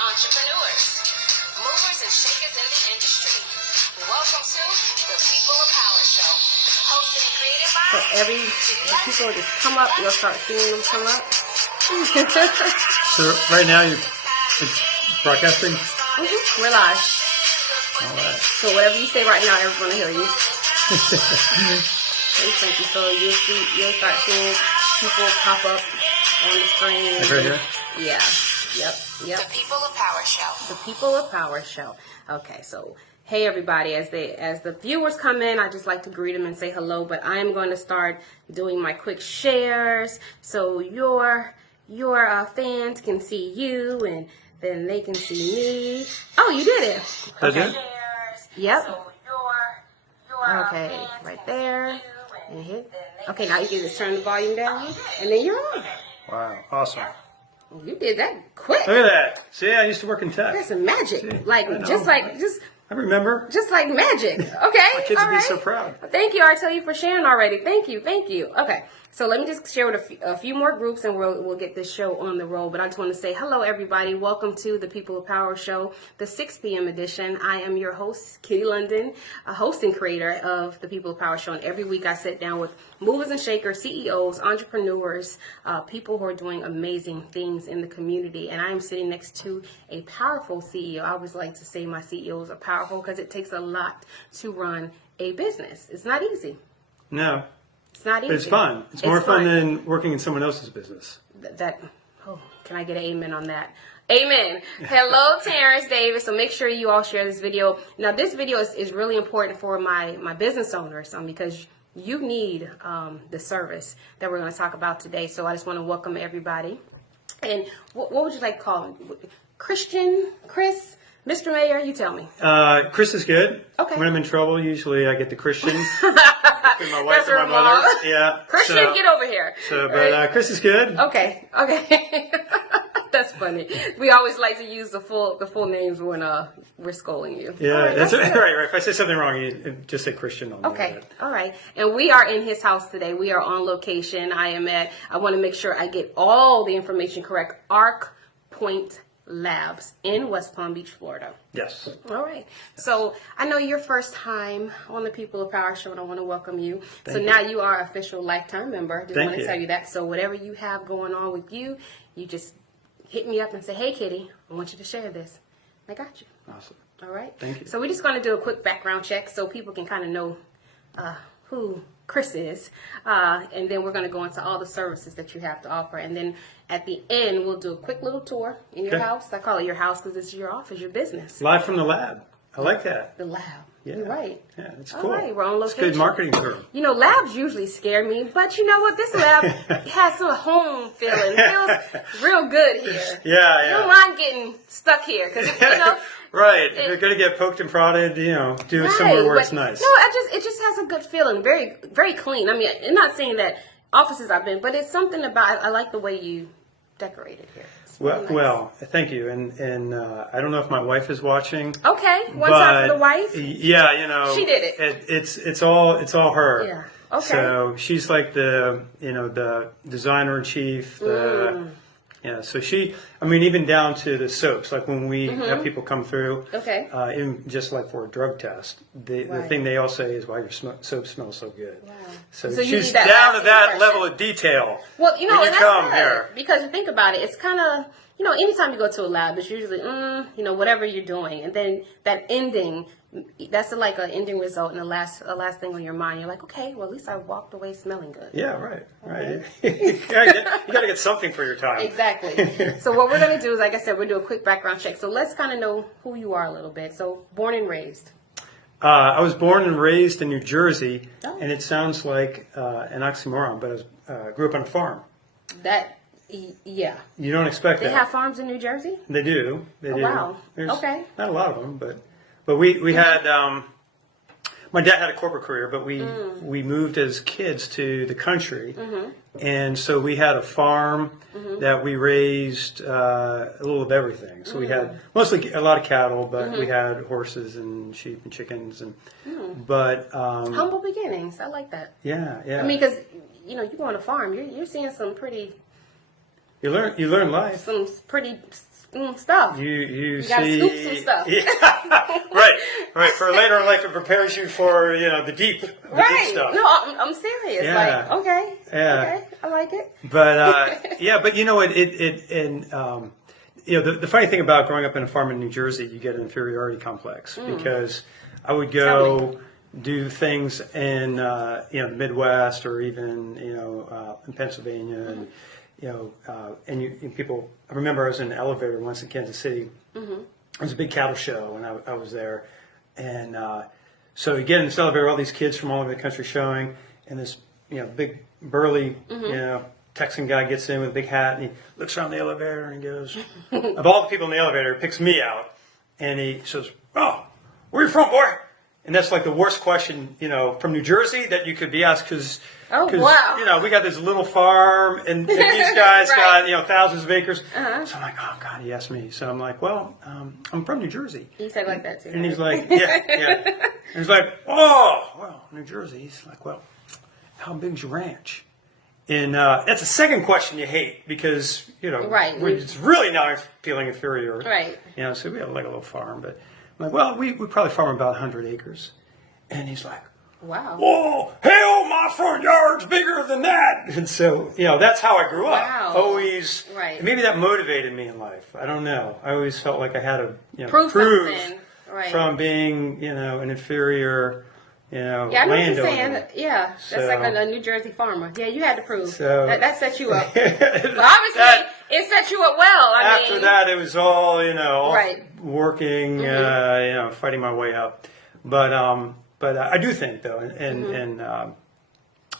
entrepreneurs, movers and shakers in the industry. Welcome to the People of Power Show, hosted and created by... So the people will just come up, you'll start seeing them come up. So right now it's broadcasting? Mm-hmm. We're live. All right. So whatever you say right now, everyone will hear you. Thank you. So you'll start seeing people pop up on the screen. Like right here? Yeah. Yep. The People of Power Show. The People of Power Show. Okay, so hey everybody, as the viewers come in, I just like to greet them and say hello, but I'm going to start doing my quick shares so your fans can see you and then they can see me. Oh, you did it. Okay. Yep. Okay, right there. And hit. Okay, now you can just turn the volume down and then you're on. Wow, awesome. You did that quick. Look at that. See, I used to work in tech. That's some magic. I remember. Just like magic. Okay. My kids would be so proud. Thank you, RTL, for sharing already. Thank you. Okay. So let me just share with a few more groups and we'll get this show on the roll. But I just want to say hello, everybody. Welcome to the People of Power Show, the 6 p.m. edition. I am your host, Kitty London, a host and creator of the People of Power Show. And every week I sit down with movers and shakers, CEOs, entrepreneurs, people who are doing amazing things in the community. And I am sitting next to a powerful CEO. I always like to say my CEOs are powerful because it takes a lot to run a business. It's not easy. No. It's not easy. But it's fun. It's more fun than working in someone else's business. Can I get an amen on that? Amen. Hello, Terrence Davis. So make sure you all share this video. Now, this video is really important for my business owners because you need the service that we're going to talk about today. So I just want to welcome everybody. And what would you like to call him? Christian? Chris? Mr. Mayor, you tell me. Chris is good. Okay. When I'm in trouble, usually I get the Christian. My wife and my mother. Yeah. Christian, get over here. But Chris is good. Okay. That's funny. We always like to use the full names when we're scolding you. Yeah, that's right. If I say something wrong, you just say Christian on Okay. All right. And we are in his house today. We are on location. I want to make sure I get all the information correct. ARCpoint Labs in West Palm Beach, Florida. Yes. All right. So I know your first time on the People of Power Show, and I want to welcome you. Now you are an official lifetime member. Just want to tell you that. So whatever you have going on with you, you just hit me up and say, "Hey, Kitty, I want you to share this." I got you. Awesome. All right. Thank you. So we're just going to do a quick background check so people can kind of know who Chris is, and then we're going to go into all the services that you have to offer, and then at the end we'll do a quick little tour in your house. I call it your house because it's your office, your business. Live from the lab. I like that. The lab. Yeah. You're right. Yeah, it's cool. All right, we're on location. It's good marketing term. You know, labs usually scare me, but you know what? This lab has a home feeling. It feels real good here. Yeah. I don't mind getting stuck here because right. If you're going to get poked and prodded, do it somewhere where it's nice. No, it just has a good feeling. Very, very clean. I mean, I'm not saying that offices I've been, but it's something about, I like the way you decorated here. Well, thank you. And I don't know if my wife is watching. Okay. One time for the wife? Yeah, she did it. It's all her. Yeah. Okay. So she's like the designer in chief, yeah, so even down to the soaps, like when we have people come through, even just like for a drug test, the thing they all say is, "Wow, your soap smells so good." Wow. So she's down to that level of detail. Well, when you come here. Because you think about it, it's kind of, anytime you go to a lab, it's usually, whatever you're doing. And then that ending, that's like an ending result and the last thing on your mind. You're like, okay, well, at least I walked away smelling good. Yeah, right. you got to get something for your time. Exactly. So what we're going to do is, like I said, we'll do a quick background check. So let's kind of know who you are a little bit. So born and raised. I was born and raised in New Jersey, and it sounds like an oxymoron, but I grew up on a farm. Yeah. You don't expect that. They have farms in New Jersey? They do. They do. Wow. There's okay. Not a lot of them, but we had, my dad had a corporate career, but we moved as kids to the country. And so we had a farm that we raised a little of everything. So we had mostly a lot of cattle, but we had horses and sheep and chickens. But humble beginnings. I like that. Yeah. I mean, because, you go on a farm, you're seeing some pretty... You learn life. Some pretty stuff. You gotta see, scoop some stuff. Yeah, right. For later in life, it prepares you for the deep stuff. No, I'm serious. Yeah. Like, okay, Yeah. okay, I like it. But but the funny thing about growing up in a farm in New Jersey, you get an inferiority complex because I would go do things in the Midwest or even in Pennsylvania and people. I remember I was in an elevator once in Kansas City. It was a big cattle show, and I was there, and so you get in this elevator, all these kids from all over the country showing, and this big burly Texan guy gets in with a big hat, and he looks around the elevator and he goes, of all the people in the elevator, he picks me out, and he says, "Oh, where you from, boy?" And that's like the worst question, from New Jersey that you could be asked because, wow. we got this little farm and these guys Right. got, thousands of acres. So I'm like, oh God, he asked me. So I'm like, well, I'm from New Jersey. He said like that too. And he's like, yeah. And he's like, oh, well, New Jersey. He's like, well, how big's your ranch? And that's the second question you hate because, Right. it's really not feeling inferior. Right. So we have like a little farm, but I'm like, well, we probably farm about 100 acres. And he's like, Wow. whoa, hell, my front yard's bigger than that. And so, that's how I grew up. Wow. Always. Right. Maybe that motivated me in life. I don't know. I always felt like I had to Prove prove something. Right. from being, an inferior, Yeah, I know what you're landowner. saying. Yeah, that's So- like a New Jersey farmer. Yeah, you had to prove. So- that set you up. But obviously, it set you up well. After that, it was all, Right. working, fighting my way up. But I do think, though,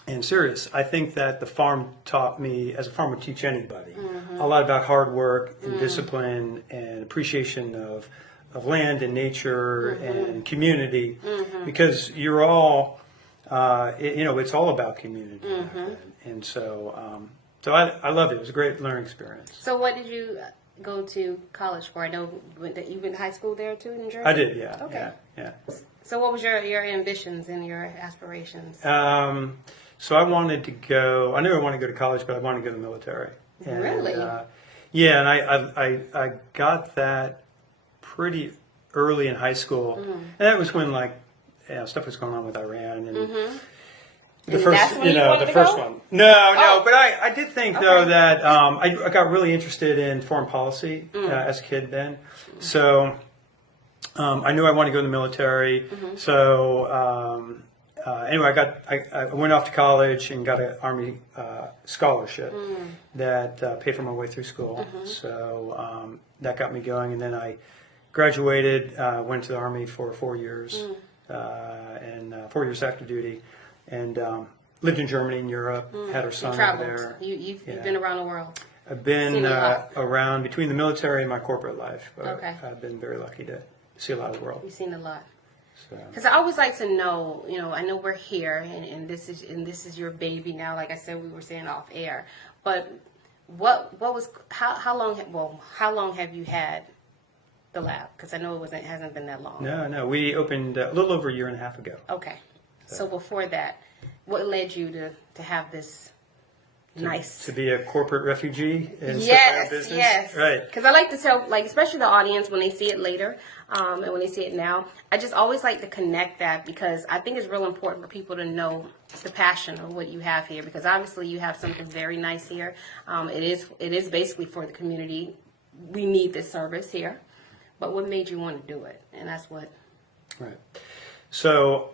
and serious, I think that the farm taught me, as a farm would teach anybody, a lot about hard work and discipline and appreciation of land and nature and community, because you're all, it's all about community. And so, I loved it. It was a great learning experience. So what did you go to college for? I know that you went to high school there too in Jersey? I did, yeah. Okay. Yeah. So what was your ambitions and your aspirations? So I wanted to go. I knew I wanted to go to college, but I wanted to go to the military. And, Really? Yeah, and I got that pretty early in high school, and that was when stuff was going on with Iran and. The And first, that's when you wanted the to first go? one. No, Oh. but I did think though that I got really interested in foreign policy as a kid then. So I knew I wanted to go in the military. So anyway, I went off to college and got an Army scholarship that paid for my way through school. So that got me going, and then I graduated, went to the Army for 4 years, and 4 years active duty. And lived in Germany and Europe, had our son over Traveled. there. You've been around the world. I've been Seen a lot. around between the military and my corporate life. Okay. I've been very lucky to see a lot of the world. You've seen a lot. So. Because I always like to know, I know we're here, and this is your baby now. Like I said, we were saying off air, but what was how long have you had the lab? Because I know it hasn't been that long. No, we opened a little over a year and a half ago. Okay, so before that, what led you to have this nice? To be a corporate refugee and Yes, business. yes. Right. Because I like to tell, especially the audience when they see it later, and when they see it now, I just always like to connect that because I think it's real important for people to know the passion of what you have here. Because obviously you have something very nice here. It is basically for the community. We need this service here. But what made you want to do it? And that's what. Right. So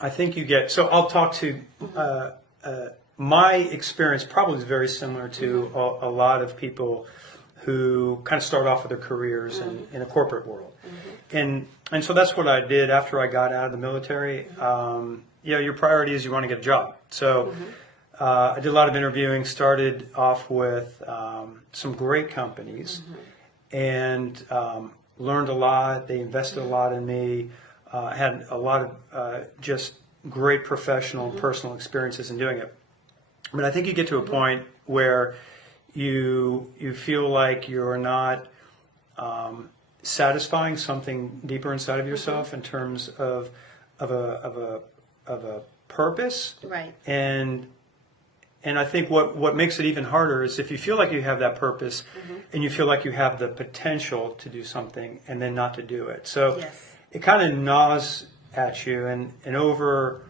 I think so I'll talk to. My experience probably is very similar to a lot of people who kind of start off with their careers in a corporate world. And so that's what I did after I got out of the military. Your priority is you want to get a job. So I did a lot of interviewing, started off with some great companies and learned a lot. They invested a lot in me. I had a lot of just great professional and personal experiences in doing it. But I think you get to a point where you feel like you're not satisfying something deeper inside of yourself in terms of a purpose, Right. and And I think what makes it even harder is if you feel like you have that purpose and you feel like you have the potential to do something and then not to do it. So Yes. it kind of gnaws at you, and over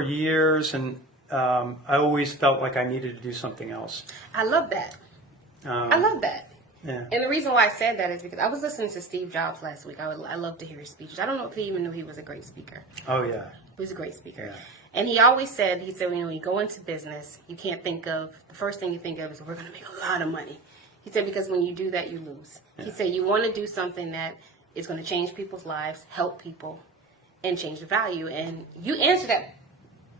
years, and I always felt like I needed to do something else. I love that. I love that. Yeah. And the reason why I said that is because I was listening to Steve Jobs last week. I love to hear his speeches. I don't know if he even knew he was a great speaker. Oh yeah. He was a great speaker. Yeah. And he always said, when you go into business, you can't think of, the first thing you think of is, we're going to make a lot of money. He said, because when you do that, you lose. Yeah. He said, you want to do something that is going to change people's lives, help people, and change the value. And you answered that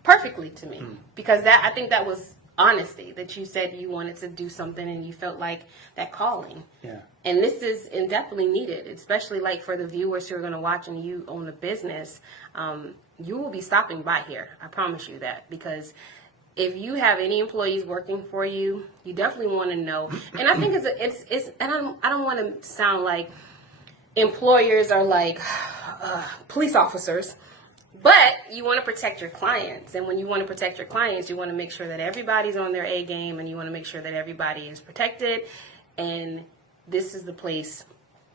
perfectly to me. Because I think that was honesty, that you said you wanted to do something and you felt like that calling. Yeah. And this is definitely needed, especially like for the viewers who are going to watch and you own a business. You will be stopping by here. I promise you that, because if you have any employees working for you, you definitely want to know. And I think it's and I don't want to sound like employers are like police officers. But you want to protect your clients. And when you want to protect your clients, you want to make sure that everybody's on their A game, and you want to make sure that everybody is protected. And this is the place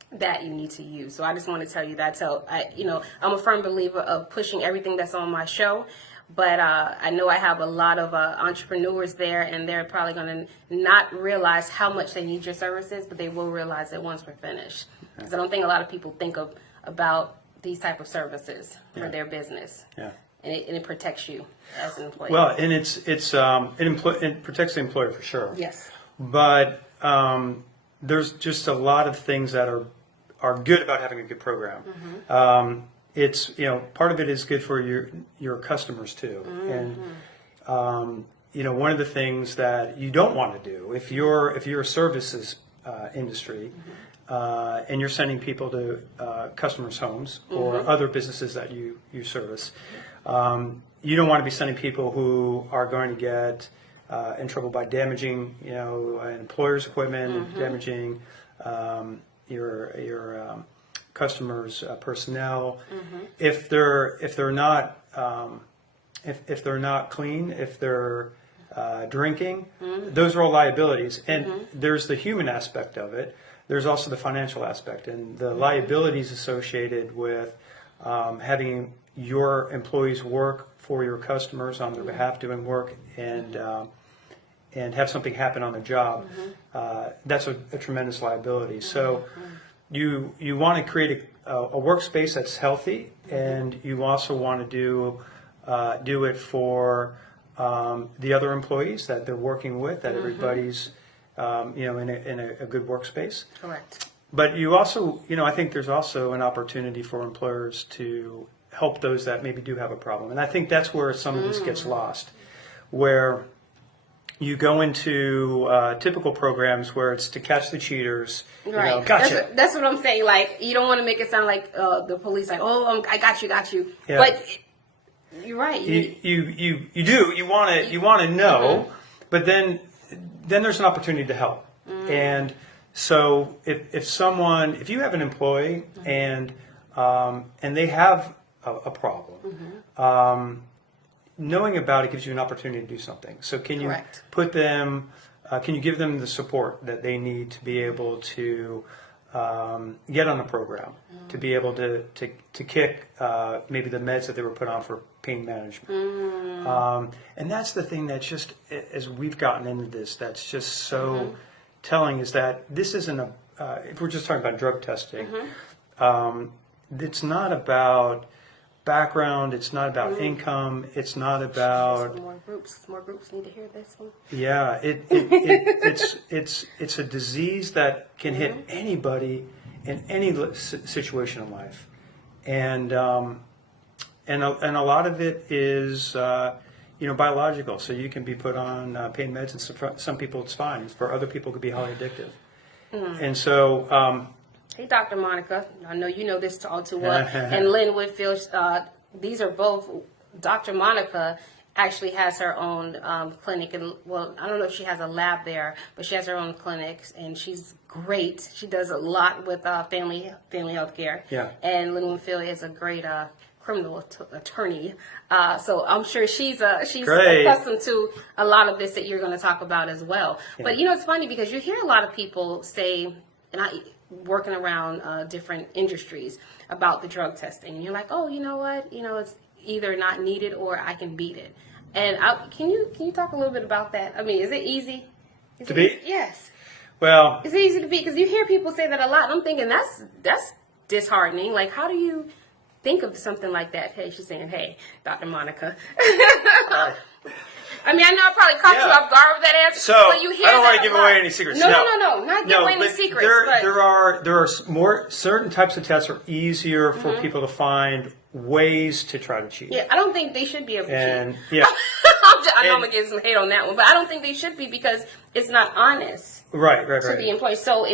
that you need to use. So I just want to tell you that. So I'm a firm believer of pushing everything that's on my show. But I know I have a lot of entrepreneurs there, and they're probably going to not realize how much they need your services, but they will realize it once we're finished. Because I don't think a lot of people think about these type of services for their business. Yeah. And it protects you as an employee. Well, and it protects the employer for sure. Yes. But there's just a lot of things that are good about having a good program. It's part of it is good for your customers too. And one of the things that you don't want to do if you're a services industry and you're sending people to customers' homes or other businesses that you service, you don't want to be sending people who are going to get in trouble by damaging an employer's equipment, damaging your customers' personnel. If they're not clean, if they're drinking, those are all liabilities. And there's the human aspect of it. There's also the financial aspect and the liabilities associated with having your employees work for your customers on their behalf, doing work, and have something happen on the job. That's a tremendous liability. So you want to create a workspace that's healthy, and you also want to do it for the other employees that they're working with, that everybody's in a good workspace. Correct. But you also, I think there's also an opportunity for employers to help those that maybe do have a problem. And I think that's where some of this gets lost, where you go into typical programs where it's to catch the cheaters. Right. Gotcha. That's what I'm saying. Like, you don't want to make it sound like the police, like, I got you. Yeah. But you're right. You do. You want to know, but then there's an opportunity to help. And so if you have an employee and they have a problem, knowing about it gives you an opportunity to do something. So can you Correct. can you give them the support that they need to be able to get on the program, to be able to kick maybe the meds that they were put on for pain management. And that's the thing that's just, as we've gotten into this, that's just so telling, is that this isn't if we're just talking about drug testing, it's not about background, it's not about income, it's not about More groups need to hear this one. Yeah, it's a disease that can hit anybody in any situation in life, and a lot of it is biological. So you can be put on pain meds, and for some people it's fine. For other people, it could be highly addictive. And so. Hey, Dr. Monica, I know you know this all too well. And Lynn Whitfield, these are both. Dr. Monica actually has her own clinic, and I don't know if she has a lab there, but she has her own clinics, and she's great. She does a lot with family health care. Yeah. And Lynn Whitfield is a great criminal attorney, so I'm sure she's Great. accustomed to a lot of this that you're going to talk about as well. Yeah. But it's funny because you hear a lot of people say, and I working around different industries about the drug testing, and you're like, oh, you know what, it's either not needed or I can beat it. And can you talk a little bit about that? I mean, is it easy? To beat? Yes. Well, It's easy to beat because you hear people say that a lot, and I'm thinking that's disheartening. Like, how do you think of something like that? Hey, she's saying, hey, Dr. Monica. I mean, I know I probably caught you off guard with that answer. So but you hear I don't that want to a give lot. away any secrets. No, not give away any but secrets. There are more certain types of tests are easier for people to find ways to try to cheat. Yeah, I don't think they should be able to And cheat. yeah, I know I'm gonna get some hate on that one, but I don't think they should be because it's not honest right. to the employee. So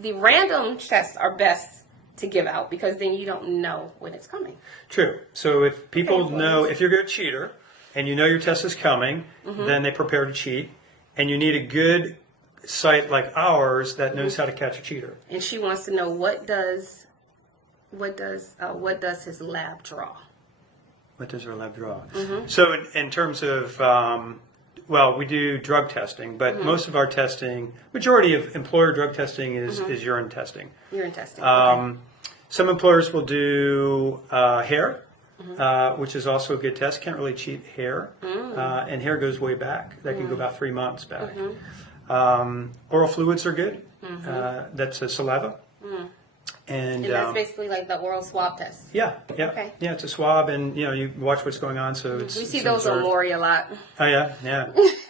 the random tests are best to give out because then you don't know when it's coming. True. So if people Okay, know, if you're a good cheater and you know your test is coming, then they prepare to cheat. And you need a good site like ours that knows how to catch a cheater. And she wants to know what does his lab draw? What does our lab draw? So in terms of, we do drug testing, but most of our testing, majority of employer drug testing is urine testing. Urine testing. Okay. Some employers will do hair, which is also a good test. Can't really cheat hair, and hair goes way back. That can go about 3 months back. Oral fluids are good. That's a saliva. And that's basically like the oral swab test. yeah. Okay. Yeah, it's a swab, and you watch what's going on. So it's We see it's those on observed. Maury a lot. Oh yeah.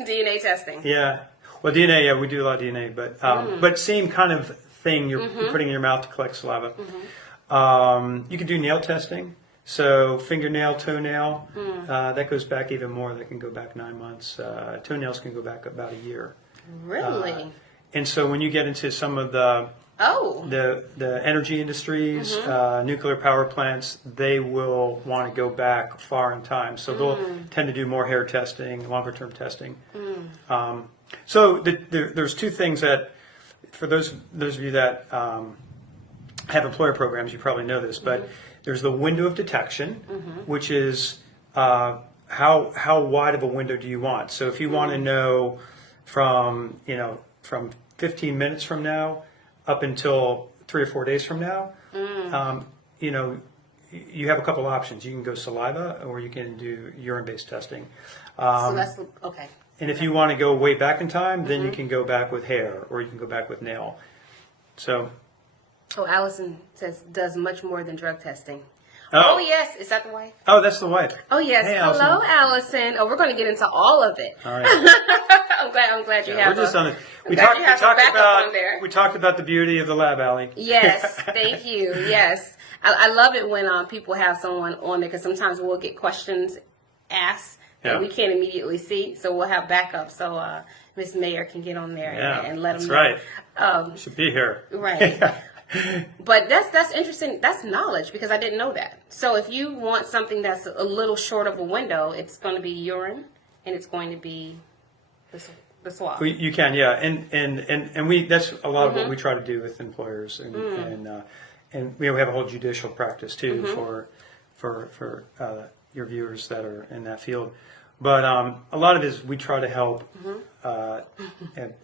DNA testing. Yeah. Well, DNA, yeah, we do a lot of DNA, but same kind of thing you're putting in your mouth to collect saliva. You can do nail testing. So fingernail, toenail, that goes back even more. That can go back 9 months. Toenails can go back about a year. Really? And so when you get into some of the energy industries, nuclear power plants, they will want to go back far in time. So they'll tend to do more hair testing, longer term testing. So there's two things that, for those of you that have employer programs, you probably know this, but there's the window of detection, which is how wide of a window do you want? So if you want to know from 15 minutes from now up until 3 or 4 days from now, you have a couple options. You can go saliva, or you can do urine-based testing. So that's okay. And if you want to go way back in time, then you can go back with hair, or you can go back with nail. So. Oh, Allison says does much more than drug testing. Oh. Oh yes, is that the wife? Oh, that's the wife. Oh yes. Hey, Hello, Allison. Oh, we're going to get into all of it. All right. I'm glad you have. We're just on it. We glad you have some backup on there. talked about the beauty of the lab, Allie. Yes, thank you. Yes, I love it when people have someone on there because sometimes we'll get questions asked that we can't immediately see, so we'll have backup. So Miss Mayer can get on there and let them know. That's right. Should be here. Right. But that's interesting. That's knowledge because I didn't know that. So if you want something that's a little short of a window, it's going to be urine and it's going to be the swab. You can, yeah, and we that's a lot of what we try to do with employers, and we have a whole judicial practice too for your viewers that are in that field. But a lot of it is we try to help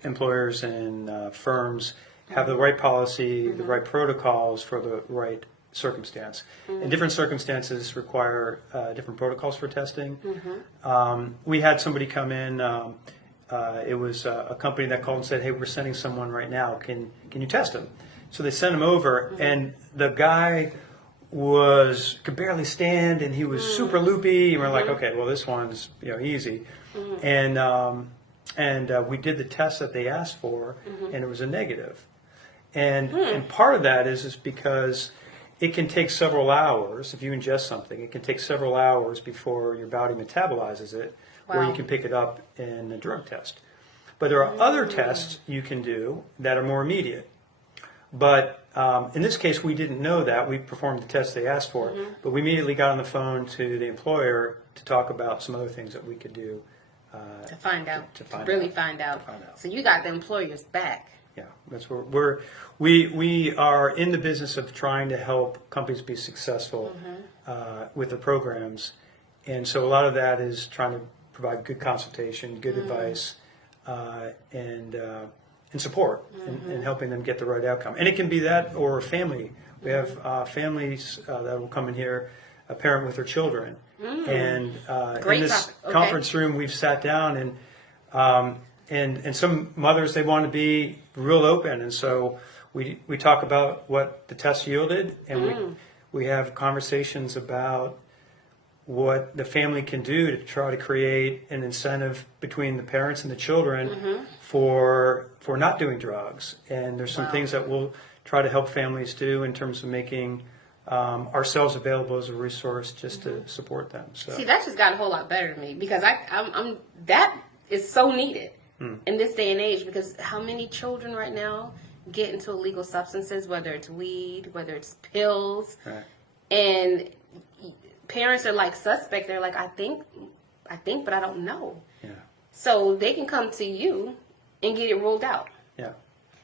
employers and firms have the right policy, the right protocols for the right circumstance. And different circumstances require different protocols for testing. We had somebody come in. It was a company that called and said, "Hey, we're sending someone right now. Can you test him?" So they sent him over, and the guy could barely stand, and he was super loopy. And we're like, "Okay, well, this one's easy." And we did the test that they asked for, and it was a negative. And part of that is because it can take several hours if you ingest something. It can take several hours before your body metabolizes it, or you can pick it up in a drug test. But there are other tests you can do that are more immediate. But in this case, we didn't know that. We performed the test they asked for, but we immediately got on the phone to the employer to talk about some other things that we could do to find out. To find really out. find out. To find out. So you got the employers back. Yeah, that's where we are in the business of trying to help companies be successful with the programs, and so a lot of that is trying to provide good consultation, good advice, and support, and helping them get the right outcome. And it can be that or family. We have families that will come in here, a parent with their children, and Great in this topic. Okay. conference room we've sat down and some mothers, they want to be real open, and so we talk about what the test yielded, and we have conversations about what the family can do to try to create an incentive between the parents and the children for not doing drugs. And there's some things that we'll try to help families do in terms of making ourselves available as a resource just to support them. So See, that just got a whole lot better to me because I'm that is so needed in this day and age, because how many children right now get into illegal substances, whether it's weed, whether it's pills, right. and parents are like suspect. They're like, I think, but I don't know. Yeah, So they can come to you and get it ruled out. yeah.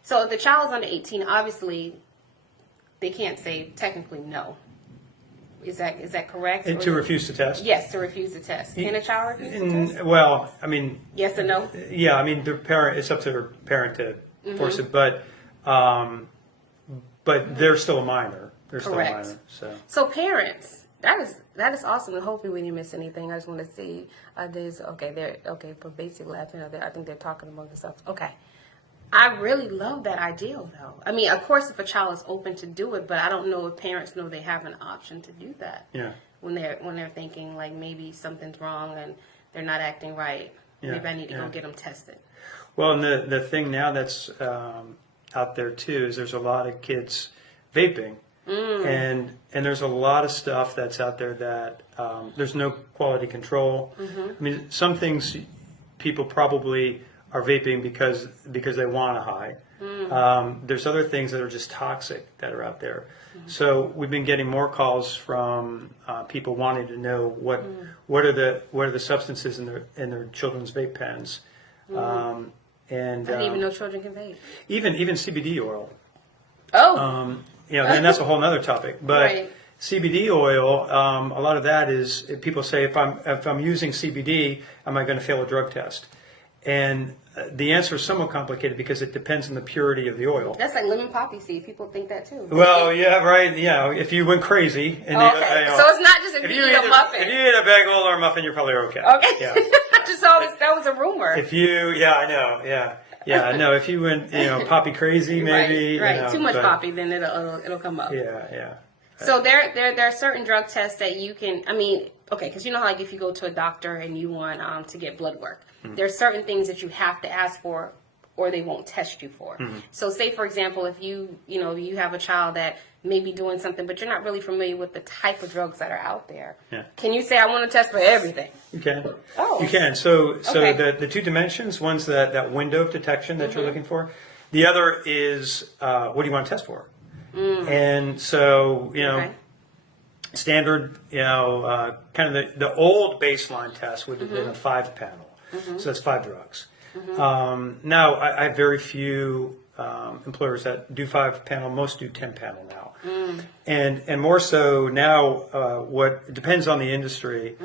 So if the child is under 18, obviously they can't say technically no. Is that correct? And to refuse to test? Yes, to refuse the test. Can a child refuse the test? Well, I mean, Yes or no? yeah, I mean, the parent, it's up to their parent to force it, but they're still a minor. They're Correct. still a minor, so. So parents, that is awesome, and hopefully we didn't miss anything. I just want to see they're for basic lab. I think they're talking among themselves. Okay, I really love that idea though. I mean, of course, if a child is open to do it, but I don't know if parents know they have an option to do that. Yeah. When they're thinking like maybe something's wrong and they're not acting right. Yeah, Maybe I need to yeah. go get them tested. Well, and the thing now that's out there too is there's a lot of kids vaping, and there's a lot of stuff that's out there that there's no quality control. I mean, some things people probably are vaping because they want a high. There's other things that are just toxic that are out there. So we've been getting more calls from people wanting to know what are the substances in their children's vape pens. And I didn't even know children can vape. even CBD oil. Oh, And that's a whole other topic. But Right. CBD oil, a lot of that is people say if I'm using CBD, am I going to fail a drug test? And the answer is somewhat complicated because it depends on the purity of the oil. that's like lemon poppy seed. People think that too. Well, yeah, right. Yeah, if you went crazy, and Okay, so it's not just if you eat a muffin. If you eat a bagel or a muffin, you're probably okay. Okay. Yeah. I just always that was a rumor. If you, yeah, I know, yeah, no. If you went, poppy crazy, maybe. Right. Too much but, poppy, then it'll come up. Yeah. So there are certain drug tests that you can. I mean, okay, because how like if you go to a doctor and you want to get blood work, there are certain things that you have to ask for, or they won't test you for. So say for example, if you have a child that may be doing something, but you're not really familiar with the type of drugs that are out there. Yeah. Can you say I want to test for everything? You can. Oh. You can. So Okay. the two dimensions, one's that window of detection that you're looking for. The other is what do you want to test for? And so, Okay. standard, kind of the old baseline test would have been a 5-panel. So that's 5 drugs. Now, I have very few employers that do 5-panel. Most do 10-panel now. And more so now, it depends on the industry,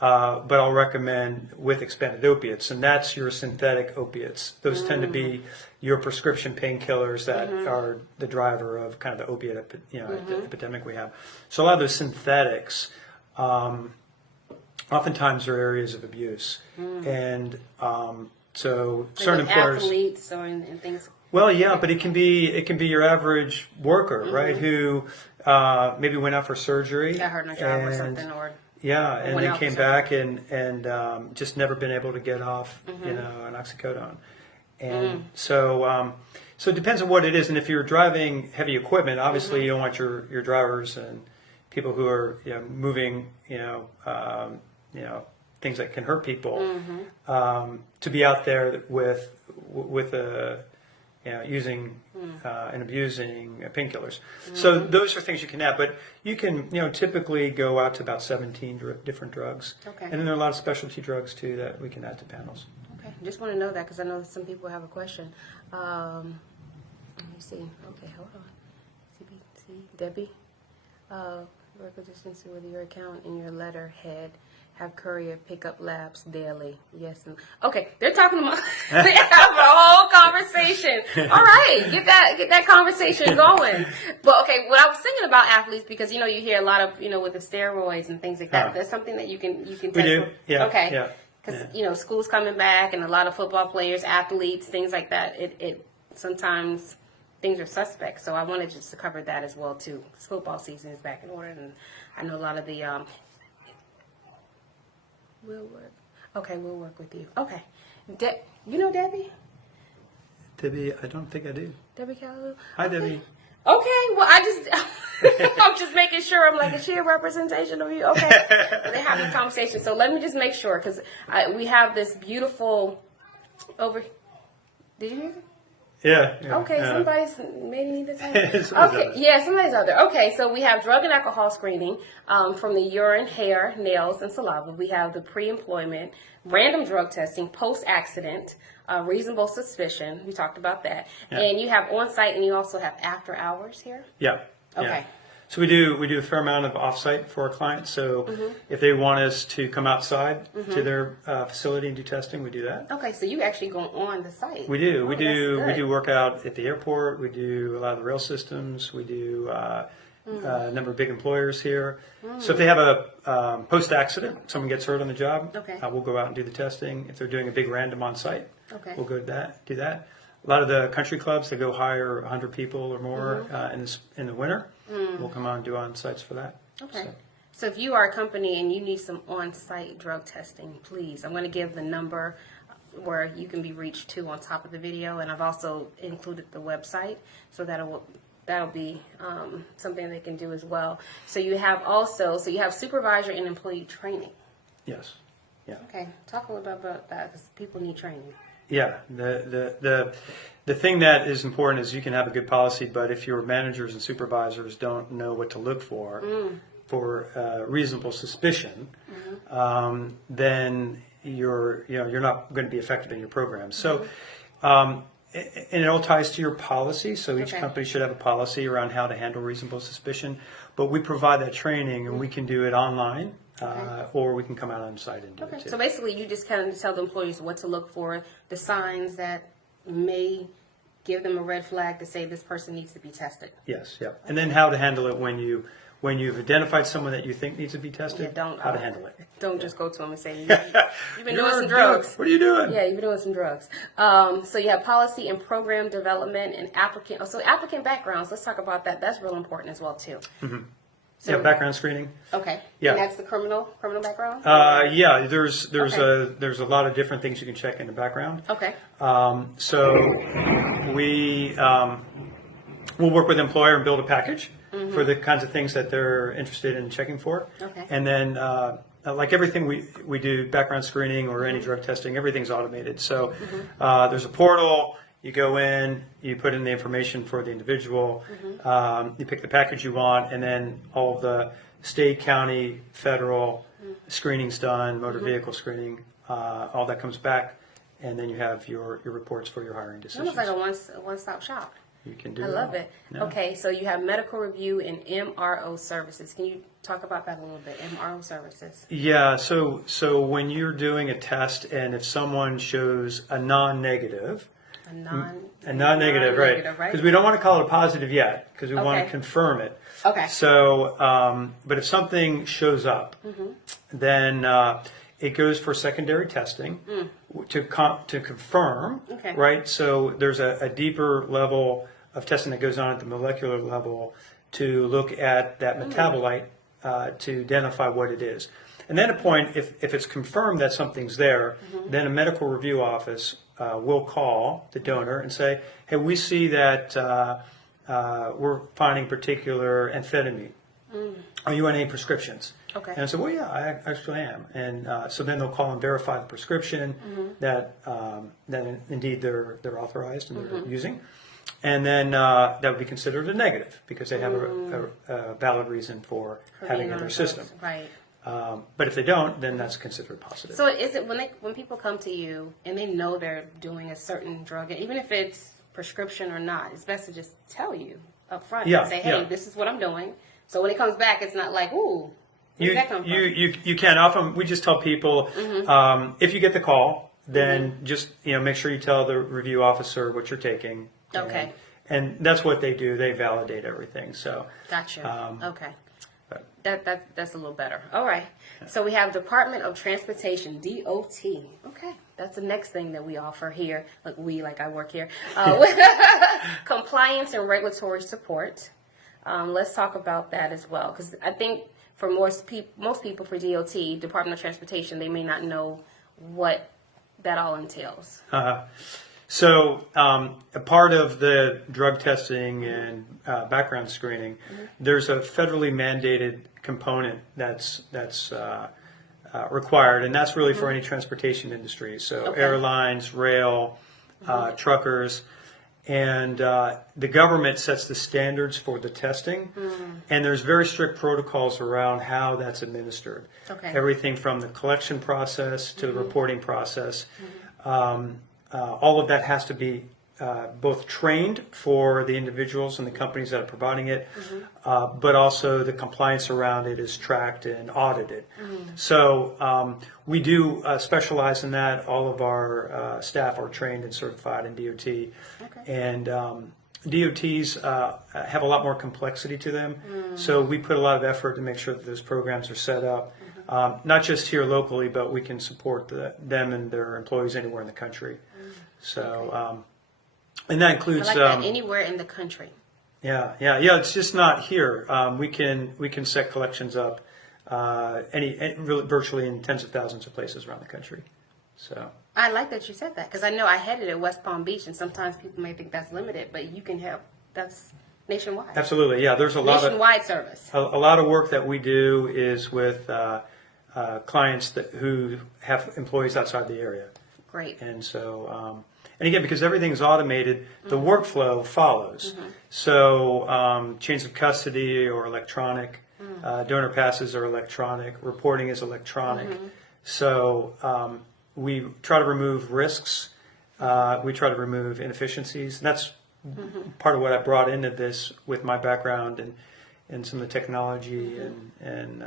but I'll recommend with expanded opiates, and that's your synthetic opiates. Those tend to be your prescription painkillers that are the driver of kind of the opiate epidemic we have. So a lot of those synthetics oftentimes are areas of abuse, and so certain Like with employers. athletes or and things. Well, yeah, but it can be your average worker, right? Who maybe went out for surgery, Got hurt in a job or something, or yeah, and went then out came for back and just never been able to get off, an oxycodone, and so it depends on what it is. And if you're driving heavy equipment, obviously you don't want your drivers and people who are moving, things that can hurt people, to be out there with using and abusing painkillers. So those are things you can have, but you can typically go out to about 17 different drugs. Okay. And then there are a lot of specialty drugs too that we can add to panels. Okay, just want to know that because I know some people have a question. Let me see. Okay, hold on. CBC, Debbie, requisitions with your account and your letterhead. Have courier pick up labs daily. Yes. Okay, they're talking about. They have a whole conversation. All right, get that conversation going. But okay, what I was thinking about athletes, because you hear a lot of with the steroids and things like that. That's something that you can test. We do. Yeah. Okay. Yeah. Because school's coming back, and a lot of football players, athletes, things like that. It sometimes things are suspect. So I wanted just to cover that as well too. 'Cause football season is back in order, and I know a lot of the. We'll work. Okay, we'll work with you. Okay. You know Debbie? Debbie, I don't think I do. Debbie Calhoun? Hi, Debbie. Okay, well, I'm just making sure. I'm like, is she a representation of you? Okay. They're having a conversation. So let me just make sure, because we have this beautiful Did you hear? Yeah. Okay, yeah. somebody's maybe need to take. Somebody's Okay, out. yeah, somebody's out there. Okay, so we have drug and alcohol screening from the urine, hair, nails, and saliva. We have the pre-employment, random drug testing, post-accident, reasonable suspicion. We talked about that. Yeah. And you have on-site, and you also have after hours here. Yeah. Okay. Yeah. So we do a fair amount of off-site for our clients. So if they want us to come outside to their facility and do testing, we do that. Okay, so you actually go on the site. We do. Oh, We that's do work out at the airport. We do a lot of the rail systems. We do a number of big employers here. So if they have a post-accident, someone gets hurt on the job, Okay. we'll go out and do the testing. If they're doing a big random on-site, Okay. we'll go do that. A lot of the country clubs, they go hire 100 people or more in the winter. We'll come on and do on-sites for that. Okay. So if you are a company and you need some on-site drug testing, please, I'm going to give the number where you can be reached to on top of the video, and I've also included the website, so that'll be something they can do as well. So you have supervisor and employee training. Yes. Yeah. Okay, talk a little bit about that, because people need training. Yeah, the thing that is important is you can have a good policy, but if your managers and supervisors don't know what to look for reasonable suspicion, then you're not going to be effective in your program. So, and it all ties to your policy. So each company should have a policy around how to handle reasonable suspicion. But we provide that training, and we can do it online. Or we can come out on site and do it too. So basically, you just kind of tell the employees what to look for, the signs that may give them a red flag to say this person needs to be tested. Yes, yeah. And then how to handle it when you've identified someone that you think needs to be tested, how to handle it. Don't just go to them and say, you've been doing some drugs. What are you doing? Yeah, you've been doing some drugs. So you have policy and program development and applicant. So applicant backgrounds, let's talk about that. That's real important as well, too. So, background screening. Okay. Yeah. And that's the criminal background? Yeah, there's a lot of different things you can check in the background. Okay. So we'll work with the employer and build a package for the kinds of things that they're interested in checking for. Okay. And then like everything we do, background screening or any drug testing, everything's automated. So there's a portal. You go in, you put in the information for the individual, you pick the package you want, and then all of the state, county, federal screening's done, motor vehicle screening, all that comes back, and then you have your reports for your hiring decisions. Almost like a one-stop shop. You can do I that. love it. Yeah. Okay, so you have medical review and MRO services. Can you talk about that a little bit, MRO services? Yeah, so when you're doing a test and if someone shows a non-negative, A non-negative, non-negative, right? Because we don't want to call it a positive yet, because we want to confirm it. Okay. So, but if something shows up, then it goes for secondary testing to confirm, right? So there's a deeper level of testing that goes on at the molecular level to look at that metabolite to identify what it is. And then at a point, if it's confirmed that something's there, then a medical review office will call the donor and say, hey, we see that we're finding particular amphetamine. Are you on any prescriptions? Okay. And I said, well, yeah, I actually am. And so then they'll call and verify the prescription that indeed they're authorized and they're using. And then that would be considered a negative because they have a valid reason for having it in their system. Right. But if they don't, then that's considered positive. So is it when people come to you and they know they're doing a certain drug, even if it's prescription or not, it's best to just tell you up front Yeah, and say, hey, yeah. this is what I'm doing. So when it comes back, it's not like, ooh, where did that come from? You can. Often we just tell people, if you get the call, then just make sure you tell the review officer what you're taking. Okay. And that's what they do. They validate everything. So. Gotcha. Okay. but- That's a little better. All right. So we have Department of Transportation, DOT. Okay. That's the next thing that we offer here. Like I work here. With compliance and regulatory support. Let's talk about that as well, because I think for most people for DOT, Department of Transportation, they may not know what that all entails. So a part of the drug testing and background screening, there's a federally mandated component that's required, and that's really for any transportation industry. So airlines, rail, truckers, and the government sets the standards for the testing, and there's very strict protocols around how that's administered. Okay. Everything from the collection process to the reporting process. All of that has to be both trained for the individuals and the companies that are providing it, but also the compliance around it is tracked and audited. So we do specialize in that. All of our staff are trained and certified in DOT. And DOTs have a lot more complexity to them. So we put a lot of effort to make sure that those programs are set up, not just here locally, but we can support them and their employees anywhere in the country. So, and that includes I like that, anywhere in the country. Yeah. It's just not here. We can set collections up virtually in tens of thousands of places around the country. So I like that you said that, because I know I headed at West Palm Beach, and sometimes people may think that's limited, but you can have that's nationwide. absolutely, yeah. There's a lot Nationwide service. a lot of work that we do is with clients who have employees outside the area. Great. And so, and again, because everything's automated, the workflow follows. So, chains of custody or electronic, donor passes are electronic, reporting is electronic. So, we try to remove risks. We try to remove inefficiencies. That's part of what I brought into this with my background and some of the technology and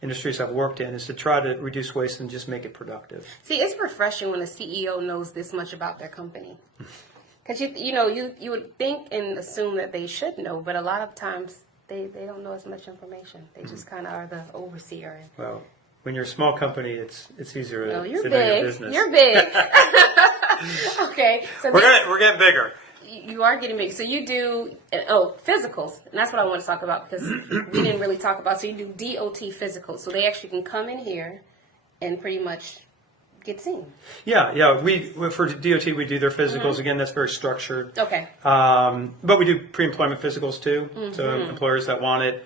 industries I've worked in, is to try to reduce waste and just make it productive. See, it's refreshing when a CEO knows this much about their company. Because you would think and assume that they should know, but a lot of times they don't know as much information. They just kind of are the overseer. Well, when you're a small company, it's easier to know your big. business. You're big. Okay, so We're getting bigger. you are getting big. So you do physicals, and that's what I want to talk about, because we didn't really talk about. So you do DOT physicals, so they actually can come in here and pretty much get seen. Yeah. We for DOT we do their physicals. Again, that's very structured. Okay. But we do pre-employment physicals too. So employers that want it.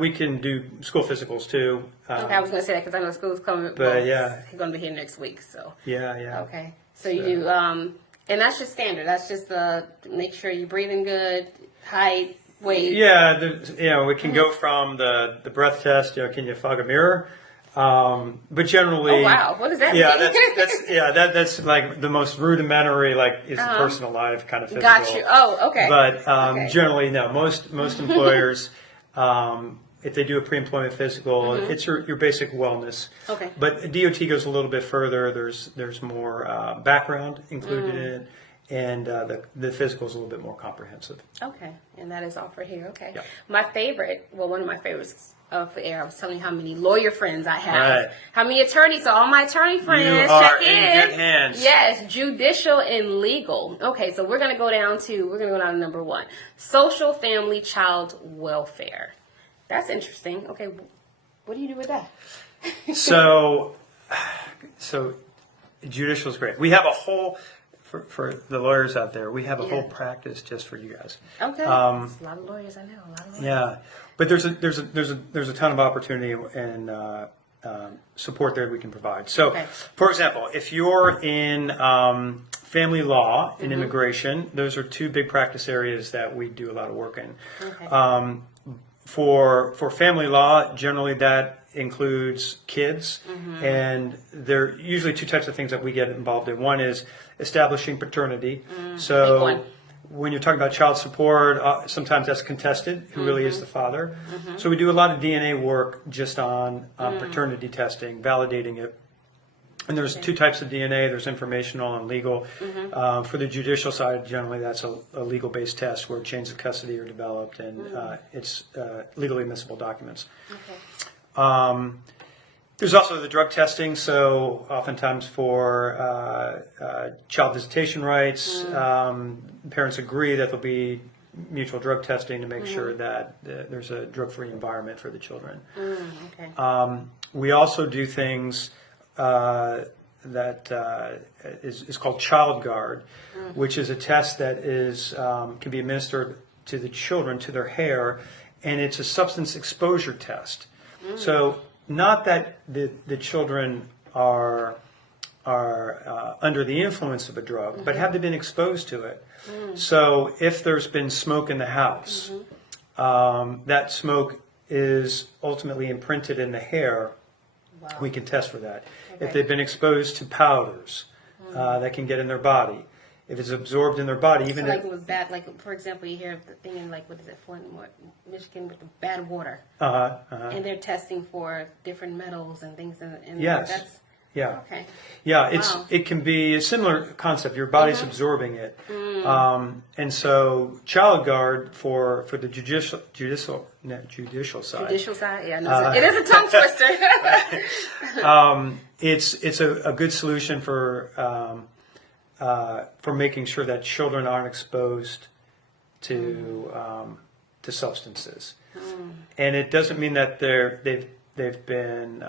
We can do school physicals too. Okay, I was going to say that because I know school's coming. But yeah, it's going to be here next week. So yeah. okay, so you do, and that's just standard. That's just make sure you're breathing good, height, weight. Yeah, we can go from the breath test. Can you fog a mirror? But generally, oh wow, what does that mean? That's like the most rudimentary, like it's a personal life kind of physical. Got you. Oh, okay. But Okay. generally, no. Most employers, if they do a pre-employment physical, it's your basic wellness. Okay. But DOT goes a little bit further. There's more background included in it, and the physical is a little bit more comprehensive. Okay, and that is offered here. Okay. Yeah. My favorite, one of my favorites for air, I was telling you how many lawyer friends I have. Right. How many attorneys? So all my attorney friends, You are check in good hands. Yes, judicial and legal. Okay, so we're gonna go down to number 1, social, family, child welfare. That's interesting. Okay, what do you do with that? So judicial is great. We have a whole, for the lawyers out there, we have a whole practice just for you guys. Okay, there's a lot of lawyers I know. A lot of lawyers. Yeah, but there's a ton of opportunity and support there we can provide. So, for example, if you're in family law and immigration, those are 2 big practice areas that we do a lot of work in. Okay. For family law, generally that includes kids, and there are usually two types of things that we get involved in. One is establishing paternity. Big So one. when you're talking about child support, sometimes that's contested, who really is the father. So we do a lot of DNA work just on paternity testing, validating it. And there's two types of DNA. There's informational and legal. For the judicial side, generally that's a legal-based test where chains of custody are developed and it's legally admissible documents. Okay. There's also the drug testing. So oftentimes for child visitation rights, parents agree that there'll be mutual drug testing to make sure that there's a drug-free environment for the children. Okay. We also do things that is called Child Guard, which is a test that is can be administered to the children, to their hair, and it's a substance exposure test. So not that the children are under the influence of a drug, but have they been exposed to it? So if there's been smoke in the house, that smoke is ultimately imprinted in the hair. Wow. We can test for that. Okay. If they've been exposed to powders that can get in their body, if it's absorbed in their body, even So like if, with bad, like for example, you hear the thing in like what is it, Flint, Michigan, with the bad water, and they're testing for different metals and things. And Yes. that's yeah, okay. yeah, Wow. it can be a similar concept. Your body's absorbing it, and so Child Guard for the judicial side. Judicial side, yeah, no, it is a tongue twister. It's a good solution for making sure that children aren't exposed to substances, and it doesn't mean that they've been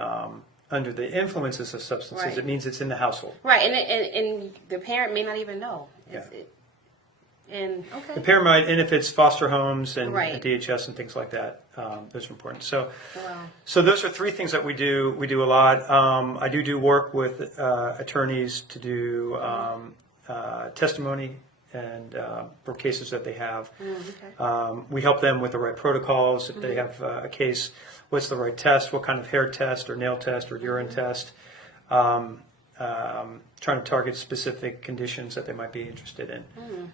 under the influences of substances. Right. It means it's in the household. Right, and the parent may not even know. Yeah. And okay. The parent might, and if it's foster homes and Right. DHS and things like that, those are important. So, Wow. so those are three things that we do. We do a lot. I do work with attorneys to do testimony and for cases that they have. Okay. We help them with the right protocols. If they have a case, what's the right test? What kind of hair test or nail test or urine test? Trying to target specific conditions that they might be interested in.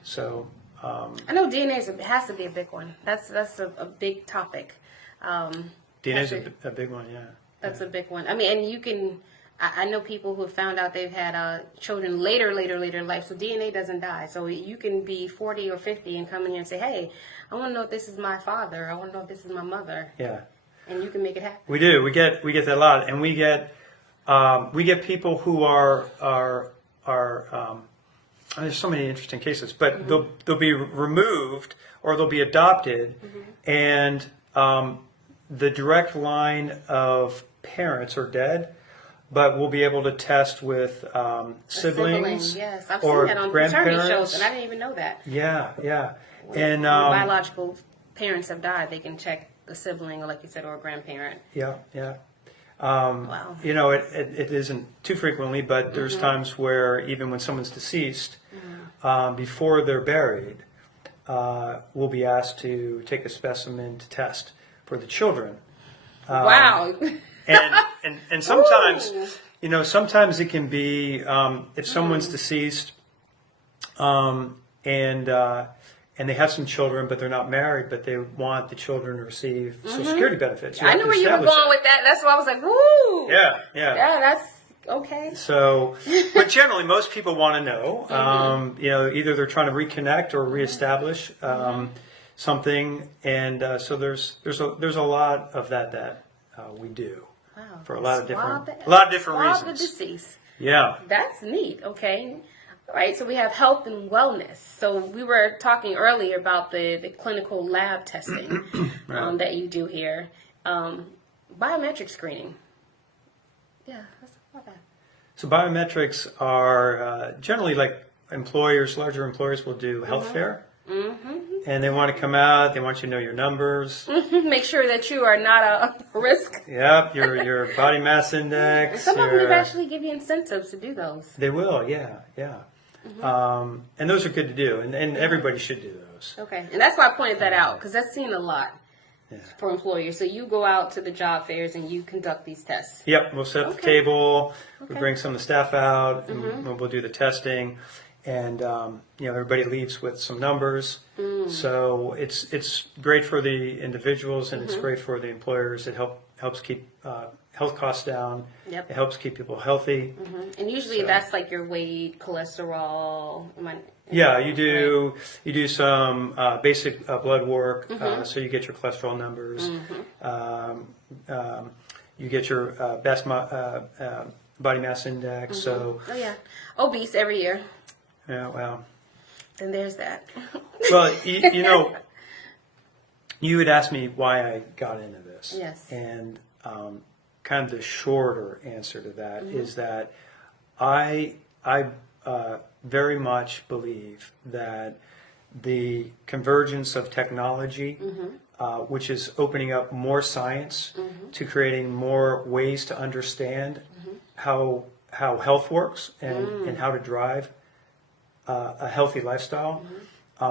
So I know DNA has to be a big one. That's a big topic. DNA is a big one, yeah. That's a big one. I mean, and you can. I know people who have found out they've had children later in life, so DNA doesn't die. So you can be 40 or 50 and come in here and say, "Hey, I want to know if this is my father. I want to know if this is my mother." Yeah. And you can make it happen. We do. We get that a lot, and we get people who are there's so many interesting cases, but they'll be removed or they'll be adopted, and the direct line of parents are dead, but we'll be able to test with siblings Yes, I've or seen that on paternity grandparents. shows, and I didn't even know that. Yeah, yeah, and Biological parents have died, they can check the sibling, or like you said, or a grandparent. yeah, yeah. Wow. You know, it isn't too frequently, but there's times where even when someone's deceased, before they're buried, we'll be asked to take a specimen to test for the children. Wow. And sometimes, Ooh. you know, sometimes it can be if someone's deceased, and they have some children, but they're not married, but they want the children to receive Social Security benefits. You I have knew to where you were establish going it. with that. That's why I was like, woo. Yeah, yeah. Yeah, that's okay. So, but generally, most people want to know. You know, either they're trying to reconnect or reestablish something, and so there's a lot of that we do Wow. for a lot of different Swab the reasons. deceased. Yeah. That's neat. Okay. All right. So we have health and wellness. So we were talking earlier about the clinical lab testing that you do here. Biometric screening. Yeah, that's not bad. So biometrics are generally like larger employers will do health fair. And they want to come out, they want you to know your numbers. Make sure that you are not a risk. Yep, your body mass index. Some of them actually give you incentives to do those. They will, yeah. And those are good to do, and everybody should do those. Okay, and that's why I pointed that out, because that's seen a lot. for employers. So you go out to the job fairs and you conduct these tests. Yep, we'll set up the table. We Okay. bring some of the staff out, and we'll do the testing, and everybody leaves with some numbers. So it's great for the individuals and it's great for the employers. It helps keep health costs down. Yep. It helps keep people healthy. And usually that's like your weight, cholesterol. Yeah, you do some basic blood work, so you get your cholesterol numbers. You get your best body mass index. So obese every year. yeah, well. And there's that. Well, you had asked me why I got into this. Yes. And kind of the shorter answer to that is that I very much believe that the convergence of technology, which is opening up more science to creating more ways to understand how health works and how to drive a healthy lifestyle,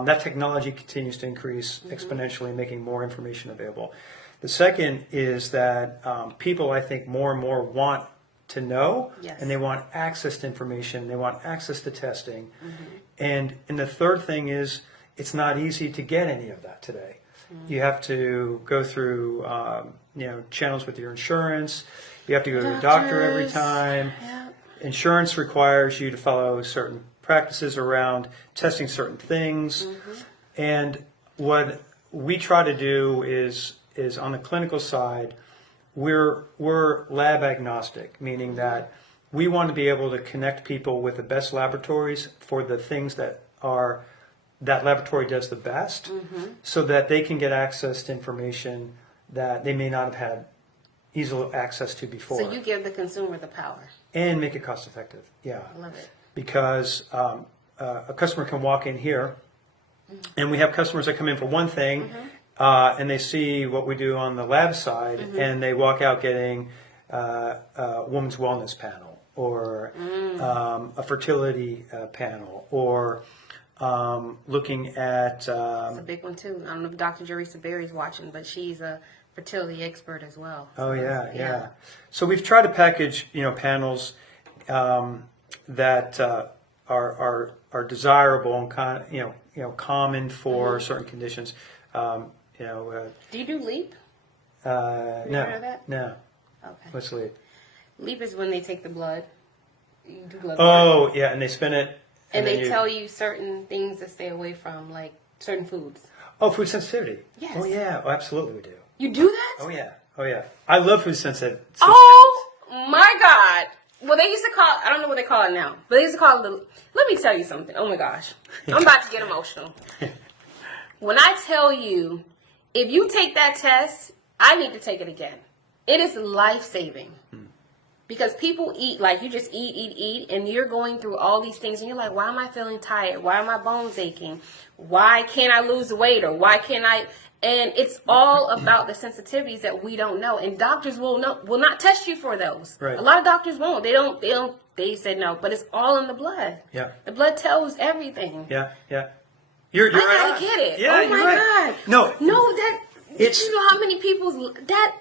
that technology continues to increase exponentially, making more information available. The second is that people, I think, more and more want to know, and they want access to information, they want access to testing. And the third thing is, it's not easy to get any of that today. You have to go through channels with your insurance. You have to go to the doctor every time. Insurance requires you to follow certain practices around testing certain things. And what we try to do is on the clinical side, we're lab agnostic, meaning that we want to be able to connect people with the best laboratories for the things that laboratory does the best, so that they can get access to information that they may not have had easy access to before. So you give the consumer the power. And make it cost effective. Yeah. I love it. Because a customer can walk in here, and we have customers that come in for one thing, and they see what we do on the lab side, and they walk out getting a women's wellness panel, or a fertility panel, or looking at... It's a big one too. I don't know if Dr. Jerisa Berry's watching, but she's a fertility expert as well. So oh yeah. So we've tried to package panels that are desirable and common for certain conditions. Do you do LEAP? No. heard of that? No. Okay. What's LEAP? LEAP is when they take the blood. You do blood work. Oh yeah, and they spin it. And then they tell you certain things to stay away from, like certain foods. Oh, food sensitivity. Yes. Oh yeah. Oh, absolutely, we do. You do that? Oh yeah. Oh yeah. I love food sensitivity. Oh my God. Well, they used to call, I don't know what they call it now, but they used to call it let me tell you something. Oh my gosh. I'm about to get emotional. When I tell you, if you take that test, I need to take it again. It is life-saving. Because people eat, like you just eat, and you're going through all these things, and you're like, why am I feeling tired? Why are my bones aching? Why can't I lose weight? Or why can't I? And it's all about the sensitivities that we don't know. And doctors will not test you for those. Right. A lot of doctors won't. They said no, but it's all in the blood. Yeah. The blood tells everything. Yeah. Yeah. You're I right gotta on. get it. Yeah, Oh my you're right. God. No, that it's- you know how many people's that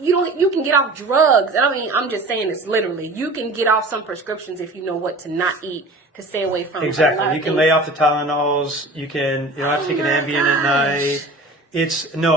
you can get off drugs. I mean, I'm just saying this literally. You can get off some prescriptions if you know what to not eat to stay away from. Exactly. A lot You of can things. lay off the Tylenols. You don't have to take an my Ambien at night.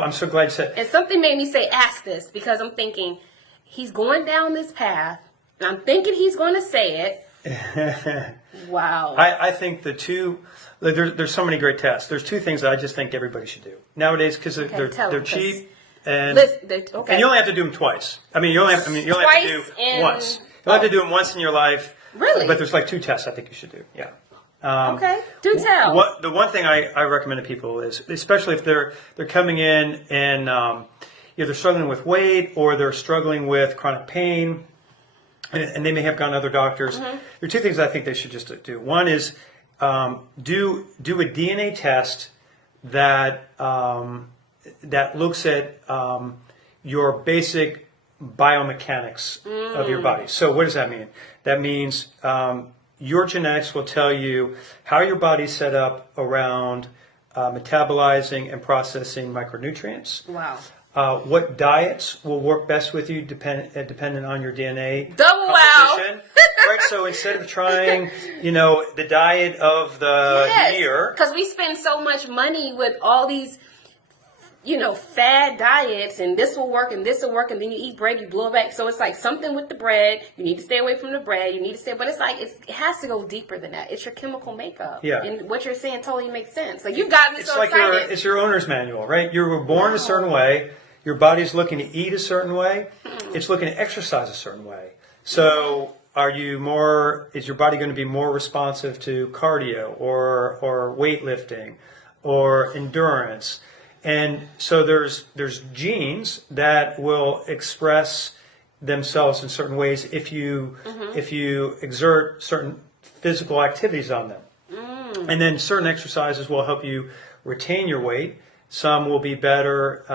I'm so glad you said. And something made me say, ask this, because I'm thinking he's going down this path, and I'm thinking he's going to say it. Wow. I think there's so many great tests. There's two things that I just think everybody should do nowadays, because tell they're them, 'cause- cheap, and Okay. and you only have to do them twice. You only have to do Twice in- once. You'll have to do them once in your life. Really? But there's like two tests I think you should do. Yeah. Okay. Do tell. The one thing I recommend to people is, especially if they're coming in and they're struggling with weight, or they're struggling with chronic pain, and they may have gone to other doctors. There are two things I think they should just do. One is do a DNA test that looks at your basic biomechanics of your body. So what does that mean? That means your genetics will tell you how your body's set up around metabolizing and processing micronutrients. Wow. what diets will work best with you dependent on your DNA Double wow. composition. Right, so instead of trying, the diet of the year. Because we spend so much money with all these, fad diets, and this will work and this will work, and then you eat bread, you blow it back. So it's like something with the bread. You need to stay away from the bread. But it's like it has to go deeper than that. It's your chemical makeup. Yeah. And what you're saying totally makes sense. Like you got me It's so like excited. it's your owner's manual, right? You were born a certain way. Your body's looking to eat a certain way. It's looking to exercise a certain way. So is your body going to be more responsive to cardio or weightlifting or endurance? And so there's genes that will express themselves in certain ways if you exert certain physical activities on them. And then certain exercises will help you retain your weight. Some will be better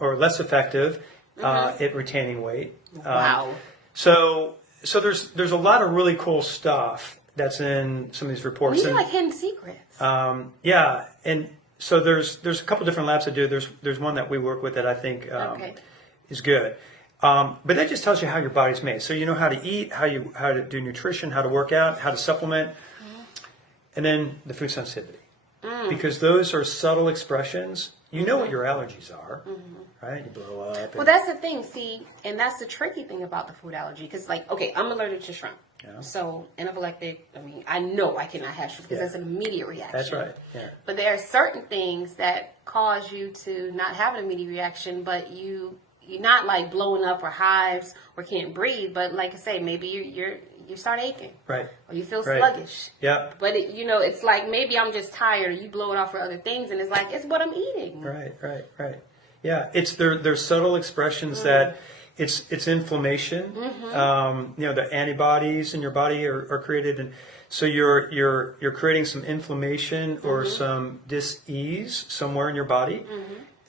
or less effective at retaining weight. Wow. So there's a lot of really cool stuff that's in some of these reports. We need like hidden secrets. Yeah, and so there's a couple different labs that do. There's one that we work with that I think is good. But that just tells you how your body's made. So you know how to eat, how to do nutrition, how to work out, how to supplement, and then the food sensitivity. Because those are subtle expressions. You know what your allergies are, right? You blow up. Well, that's the thing, see, and that's the tricky thing about the food allergy. Because, I'm allergic to shrimp. Yeah. So, anaphylactic, I know I cannot have shrimp because that's an immediate reaction. That's right, yeah. But there are certain things that cause you to not have an immediate reaction, but you're not like blowing up or hives or can't breathe, but like I say, maybe you start aching. Right. Or you feel sluggish. Yeah. But it's like maybe I'm just tired, or you blow it off for other things, and it's like it's what I'm eating. Right. Yeah, it's there's subtle expressions that it's inflammation. The antibodies in your body are created, and so you're creating some inflammation or some dis-ease somewhere in your body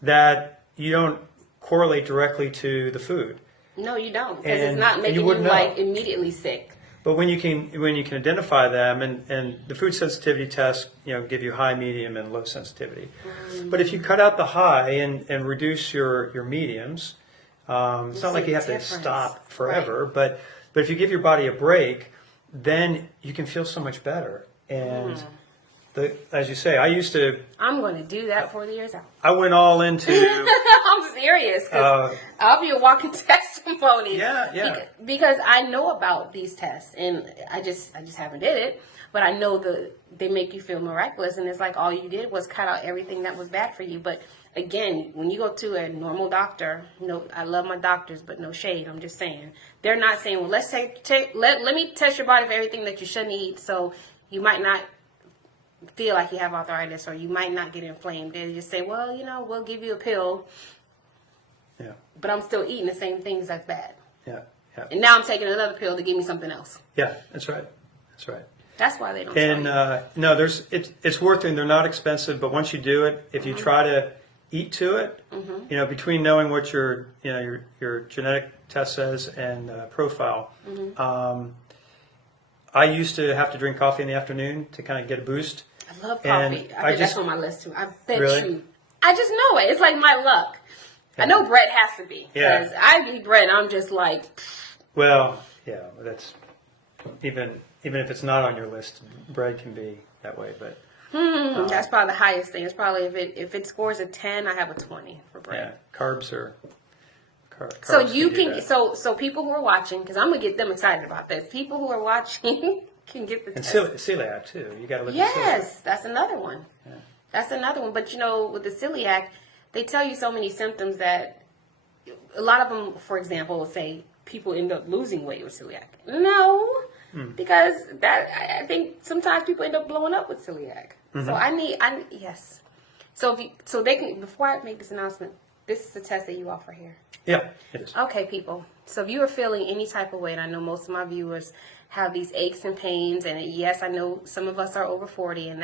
that you don't correlate directly to the food. No, you don't, because it's not making you immediately sick. But when you can identify them, and the food sensitivity tests, give you high, medium, and low sensitivity. But if you cut out the high and reduce your mediums, it's not like you have to stop forever. Right. But if you give your body a break, then you can feel so much better. And as you say, I'm going to do that before the year's out. I went all into. I'm serious, because I'll be a walking testimony. Yeah. Because I know about these tests, and I just haven't did it. But I know they make you feel miraculous, and it's like all you did was cut out everything that was bad for you. But again, when you go to a normal doctor, I love my doctors, but no shade. I'm just saying they're not saying, well, let me test your body for everything that you shouldn't eat, so you might not feel like you have arthritis, or you might not get inflamed. They just say, well, we'll give you a pill. Yeah. But I'm still eating the same things that's bad. Yeah. And now I'm taking another pill to give me something else. Yeah, that's right. That's why they don't tell you. No, it's worth it. They're not expensive, but once you do it, if you try to eat to it, between knowing what your genetic test says and profile, I used to have to drink coffee in the afternoon to kind of get a boost. I love coffee. That's on my list too. I bet you. I just know it. It's like my luck. I know bread has to be. Because I eat bread, I'm just like. Well, yeah, that's even if it's not on your list, bread can be that way. But that's probably the highest thing. It's probably if it scores a 10, I have a 20 for bread. Yeah, carbs are. So you can so people who are watching, because I'm gonna get them excited about this. People who are watching can get the test. And celiac too. You got to look at celiac. Yes, that's another one. Yeah. That's another one. But with the celiac, they tell you so many symptoms that a lot of them, for example, will say people end up losing weight with celiac. No, because I think sometimes people end up blowing up with celiac. So yes. So they can, before I make this announcement, this is the test that you offer here. Yeah, it is. Okay, people. So if you are feeling any type of way, and I know most of my viewers have these aches and pains, and yes, I know some of us are over 40, and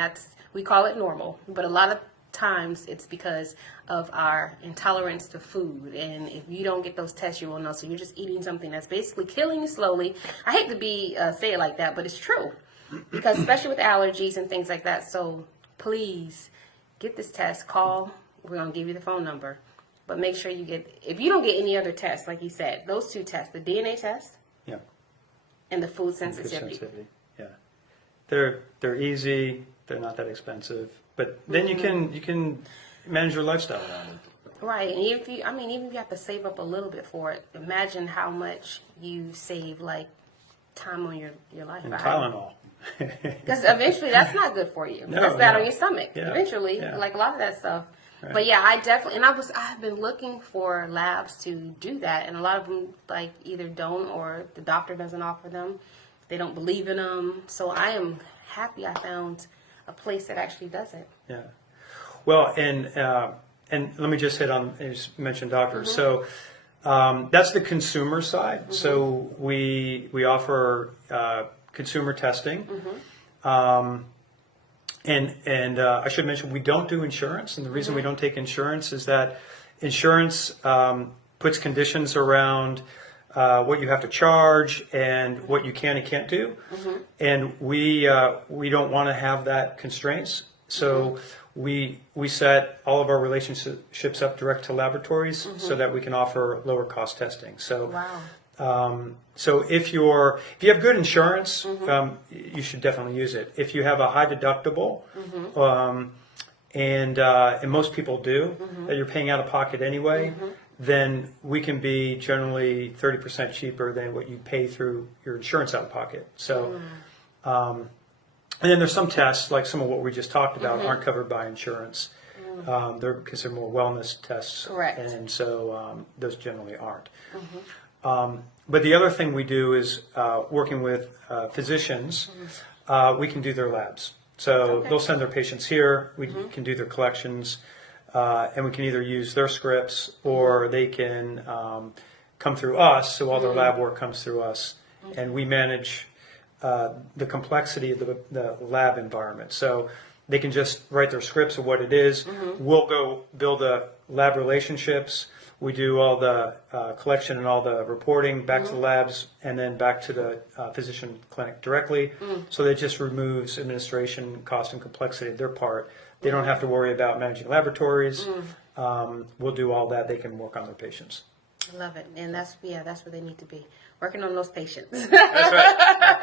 we call it normal, but a lot of times it's because of our intolerance to food, and if you don't get those tests, you will know. So you're just eating something that's basically killing you slowly. I hate to say it like that, but it's true, because especially with allergies and things like that. So please get this test. Call. We're going to give you the phone number. But make sure you get, if you don't get any other tests, like you said, those 2 tests, the DNA test Yeah. and the food Food sensitivity. Yeah. They're easy. They're not that expensive. But then you can manage your lifestyle around it. Right, and if you, even if you have to save up a little bit for it, imagine how much you save, like, time on your life. And Tylenol. Because eventually that's not good for you. No, That's bad no. on your stomach. Yeah, Eventually, yeah. like a lot of that stuff. Right. But yeah, I definitely, and I've been looking for labs to do that, and a lot of them like either don't or the doctor doesn't offer them. They don't believe in them. So I am happy I found a place that actually does it. Yeah. Well, and let me just hit on, you just mentioned doctors. So that's the consumer side. So we offer consumer testing. And I should mention we don't do insurance. And the reason we don't take insurance is that insurance puts conditions around what you have to charge and what you can and can't do. And we don't want to have that constraints. So we set all of our relationships up direct to laboratories so that we can offer lower cost testing. So Wow. so if you have good insurance, you should definitely use it. If you have a high deductible, and most people do, that you're paying out of pocket anyway, then we can be generally 30% cheaper than what you pay through your insurance out of pocket. So, and then there's some tests, like some of what we just talked about, aren't covered by insurance. They're considered more wellness tests. Correct. And so those generally aren't. But the other thing we do is working with physicians, we can do their labs. So they'll send their patients here, we can do their collections, and we can either use their scripts or they can come through us, so all their lab work comes through us, and we manage the complexity of the lab environment. So they can just write their scripts of what it is. We'll go build the lab relationships. We do all the collection and all the reporting back to the labs and then back to the physician clinic directly. So that just removes administration cost and complexity of their part. They don't have to worry about managing laboratories. We'll do all that. They can work on their patients. I love it. And that's where they need to be. Working on those patients. That's right.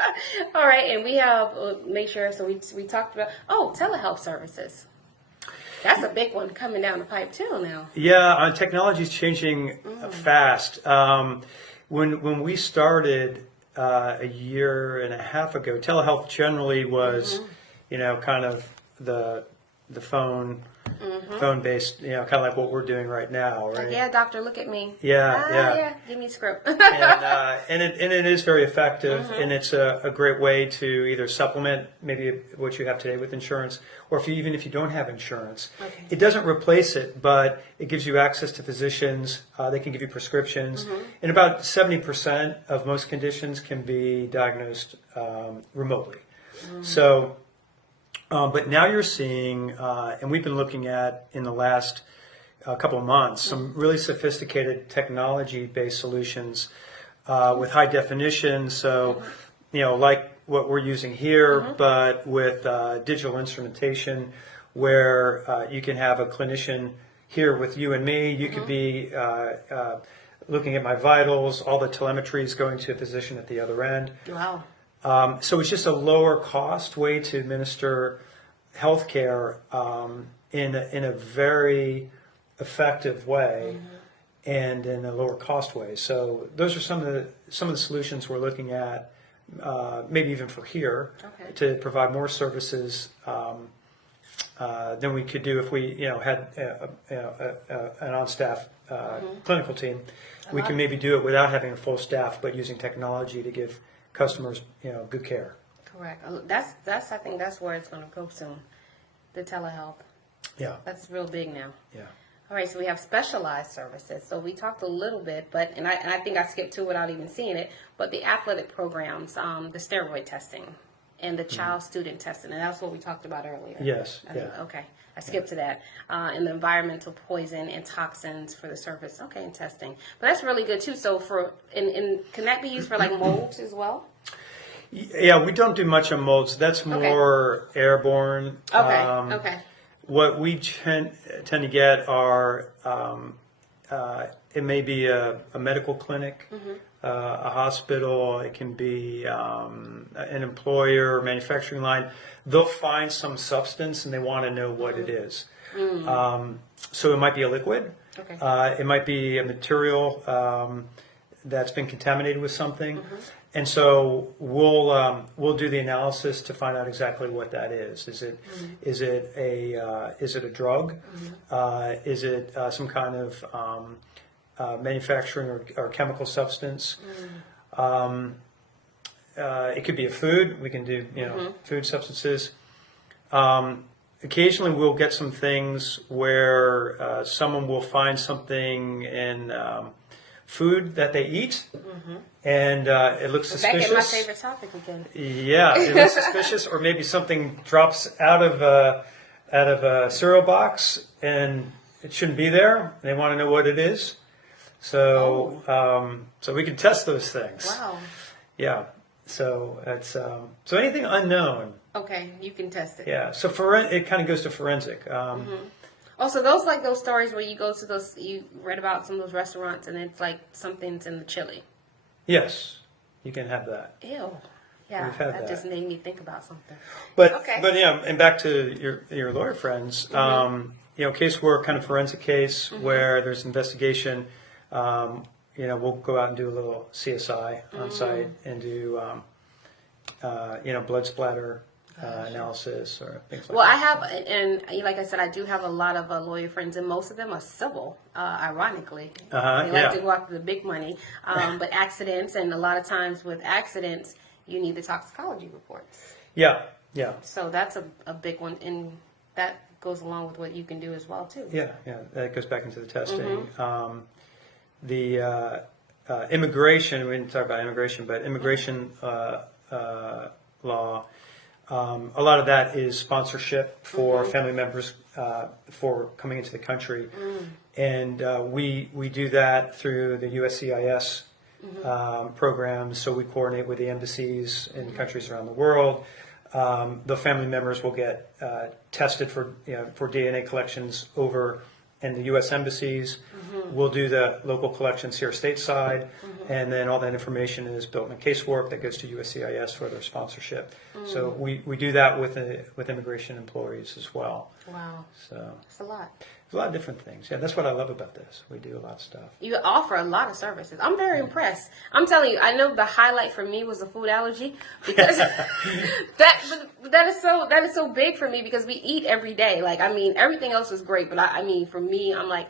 All right. And we have, make sure, so we talked about, telehealth services. That's a big one coming down the pipe too now. Yeah, technology is changing fast. When we started a year and a half ago, telehealth generally was, kind of the phone based, kind of like what we're doing right now, right? Like, yeah, doctor, look at me. Yeah. Give me a script. and it is very effective, and it's a great way to either supplement maybe what you have today with insurance, or even if you don't have insurance. Okay. It doesn't replace it, but it gives you access to physicians. They can give you prescriptions, and about 70% of most conditions can be diagnosed remotely. So. But now you're seeing, and we've been looking at in the last couple of months, some really sophisticated technology-based solutions with high definition. So, like what we're using here, but with digital instrumentation, where you can have a clinician here with you and me. You could be looking at my vitals. All the telemetry is going to a physician at the other end. Wow. So it's just a lower cost way to administer healthcare in a very effective way and in a lower cost way. So those are some of the solutions we're looking at, maybe even for here, to provide more services than we could do if we had an on-staff clinical team. We can maybe do it without having a full staff, but using technology to give customers, good care. Correct. I think that's where it's going to go soon. The telehealth. Yeah. That's real big now. Yeah. All right. So we have specialized services. So we talked a little bit, but and I think I skipped to without even seeing it. But the athletic programs, the steroid testing, and the child student testing, and that's what we talked about earlier. Yes. Yeah. Okay. I skipped to that. And the environmental poison and toxins for the surface. Okay, and testing. But that's really good too. So can that be used for like molds as well? Yeah, we don't do much on molds. That's more airborne. Okay. What we tend to get are it may be a medical clinic, a hospital. It can be an employer, manufacturing line. They'll find some substance and they want to know what it is. So it might be a liquid. Okay. It might be a material that's been contaminated with something. And so we'll do the analysis to find out exactly what that is. Is it a drug? Is it some kind of manufacturing or chemical substance? It could be a food. We can do food substances. Occasionally we'll get some things where someone will find something in food that they eat, and it looks suspicious. Back at my favorite topic again. Yeah, it looks suspicious, or maybe something drops out of a cereal box and it shouldn't be there. They want to know what it is, so so we can test those things. Wow. Yeah, so it's so anything unknown. Okay, you can test it. Yeah, so it kind of goes to forensic. Also, those like those stories where you go to those, you read about some of those restaurants and it's like something's in the chili. Yes, you can have that. Ew. Yeah, We've had that that. just made me think about something. But Okay. but yeah, and back to your lawyer friends, casework, kind of forensic case where there's investigation. We'll go out and do a little CSI on site and do blood splatter analysis or things like Well, that. I have, and like I said, I do have a lot of lawyer friends, and most of them are civil, ironically. They like to go after the big money. But accidents, and a lot of times with accidents, you need the toxicology reports. Yeah. So that's a big one, and that goes along with what you can do as well, too. Yeah, that goes back into the testing. The immigration, we didn't talk about immigration, but immigration law, a lot of that is sponsorship for family members for coming into the country. And we do that through the USCIS programs, so we coordinate with the embassies in countries around the world. The family members will get tested for DNA collections over in the U.S. embassies. We'll do the local collections here stateside, and then all that information is built in a casework that goes to USCIS for their sponsorship. So we do that with immigration employees as well. Wow. So That's a lot. there's a lot of different things. Yeah, that's what I love about this. We do a lot of stuff. You offer a lot of services. I'm very impressed. I'm telling you, I know the highlight for me was the food allergy because that is so big for me because we eat every day. Like, I mean, everything else is great, but I mean, for me, I'm like,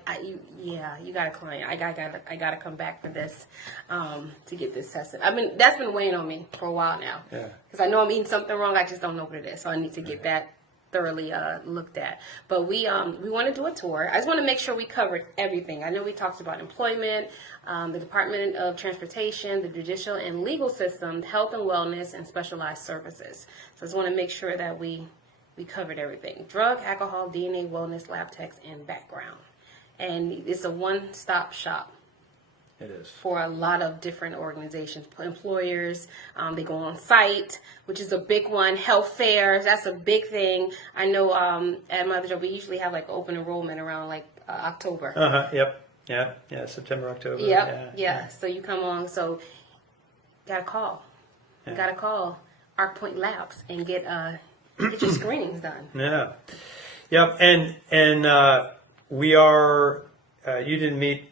you got a client. I got to come back for this to get this tested. I mean, that's been weighing on me for a while now. Yeah. Because I know I'm eating something wrong. I just don't know what it is, so I need to get that thoroughly looked at. But we want to do a tour. I just want to make sure we covered everything. I know we talked about employment, the Department of Transportation, the judicial and legal system, health and wellness, and specialized services. So I just want to make sure that we covered everything. Drug, alcohol, DNA, wellness, lab techs, and background. And it's a one-stop shop. It is. For a lot of different organizations, employers, they go on site, which is a big one. Health fairs, that's a big thing. I know at my other job, we usually have like open enrollment around like October. Yep. Yeah. September, October. Yep. Yeah. So you come on. So gotta call. You gotta call ARCpoint Labs and get your screenings done. Yeah. Yep. And we are. You didn't meet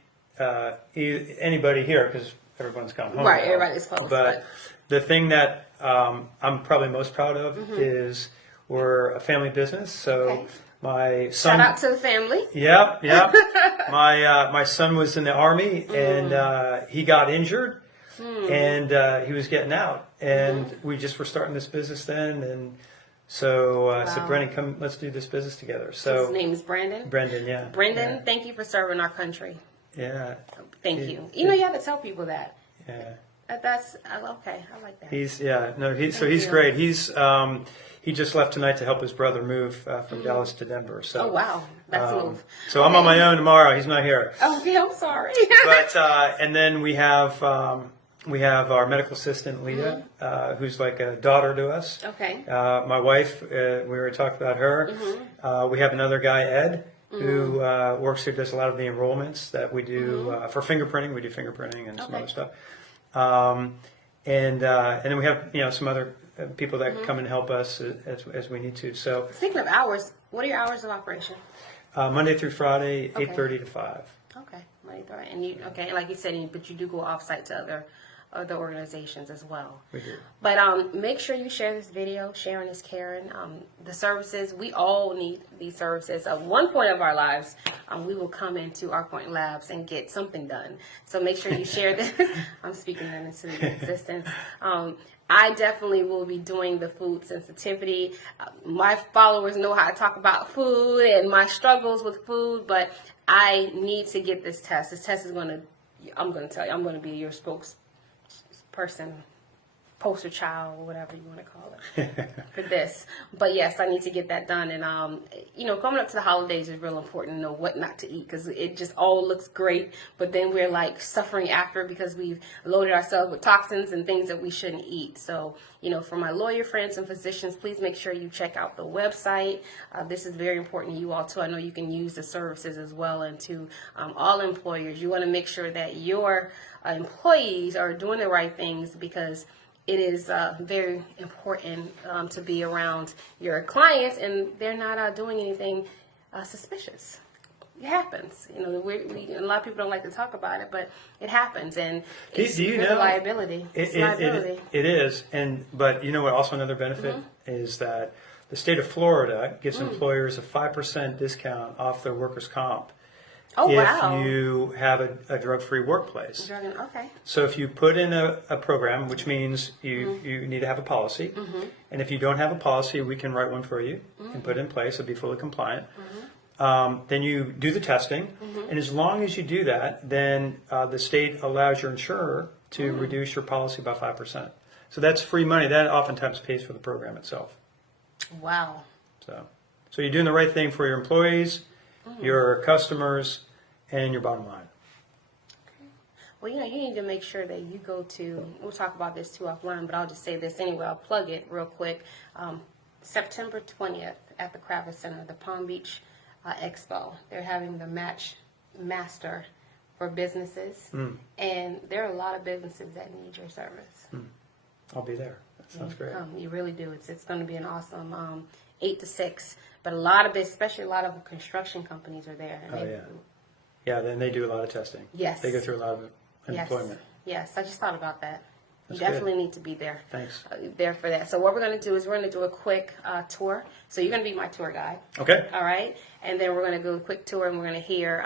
anybody here because everyone's gone home. Right. now. Everybody's close. But the thing that I'm probably most proud of is we're a family business. So Okay. my son. Shout out to the family. Yep. My son was in the Army and he got injured and he was getting out. And we just were starting this business then. And so I said, Brendan, come, let's do this business together. So His name is Brandon. Brendan, yeah. Brendan, thank you for serving our country. Yeah. Thank you. You know, you have to tell people that. Yeah. That's okay. I like that. He's he's you. great. He just left tonight to help his brother move from Dallas to Denver. So Oh wow, that's a move. So I'm on my own tomorrow. He's not here. Okay, I'm sorry. But and then we have our medical assistant Leah, who's like a daughter to us. Okay. My wife, we already talked about her. We have another guy, Ed. who works here, does a lot of the enrollments that we do for fingerprinting. We do fingerprinting and some other stuff. And then we have some other people that come and help us as we need to. So Speaking of hours, what are your hours of operation? Monday through Friday, Okay. 8:30 to 5. Okay, Monday through Friday. And you like you said, but you do go off site to other organizations as well. We do. But make sure you share this video. Sharing is caring. The services, we all need these services. At one point of our lives, we will come into ARCpoint Labs and get something done. So make sure you share this. I'm speaking that into existence. I definitely will be doing the food sensitivity. My followers know how to talk about food and my struggles with food, but I need to get this test. This test is I'm going to tell you, I'm going to be your spokesperson, poster child, or whatever you want to call it, for this. But yes, I need to get that done. And, coming up to the holidays is real important to know what not to eat, because it just all looks great. But then we're like suffering after because we've loaded ourselves with toxins and things that we shouldn't eat. So, for my lawyer friends and physicians, please make sure you check out the website. This is very important to you all too. I know you can use the services as well. And to all employers, you want to make sure that your employees are doing the right things, because it is very important to be around your clients and they're not doing anything suspicious. It happens. A lot of people don't like to talk about it, but it happens, and it's Do you really know liability. It's liability. It is, but you know what? Also, another benefit is that the state of Florida gives employers a 5% discount off their workers' comp. Oh, if wow. you have a drug-free workplace. Okay. So if you put in a program, which means you need to have a policy, and if you don't have a policy, we can write one for you and put it in place. It'll be fully compliant. Then you do the testing, and as long as you do that, then the state allows your insurer to reduce your policy by 5%. So that's free money. That oftentimes pays for the program itself. Wow. So you're doing the right thing for your employees, your customers, and your bottom line. Well, you need to make sure that you go to, we'll talk about this too offline, but I'll just say this anyway. I'll plug it real quick. September 20th at the Kravitz Center, the Palm Beach Expo. They're having the Match Master for businesses. And there are a lot of businesses that need your service. I'll be there. That sounds great. You really do. It's going to be an awesome 8 to 6. But especially a lot of construction companies are there. And Yeah, then they do a lot of testing. Yes. They go through a lot of employment. Yes, I just thought about that. That's You definitely good. need to be there. Thanks. There for that. So what we're going to do is we're going to do a quick tour. So you're going to be my tour guide. Okay. All right. And then we're going to do a quick tour and we're going to hear,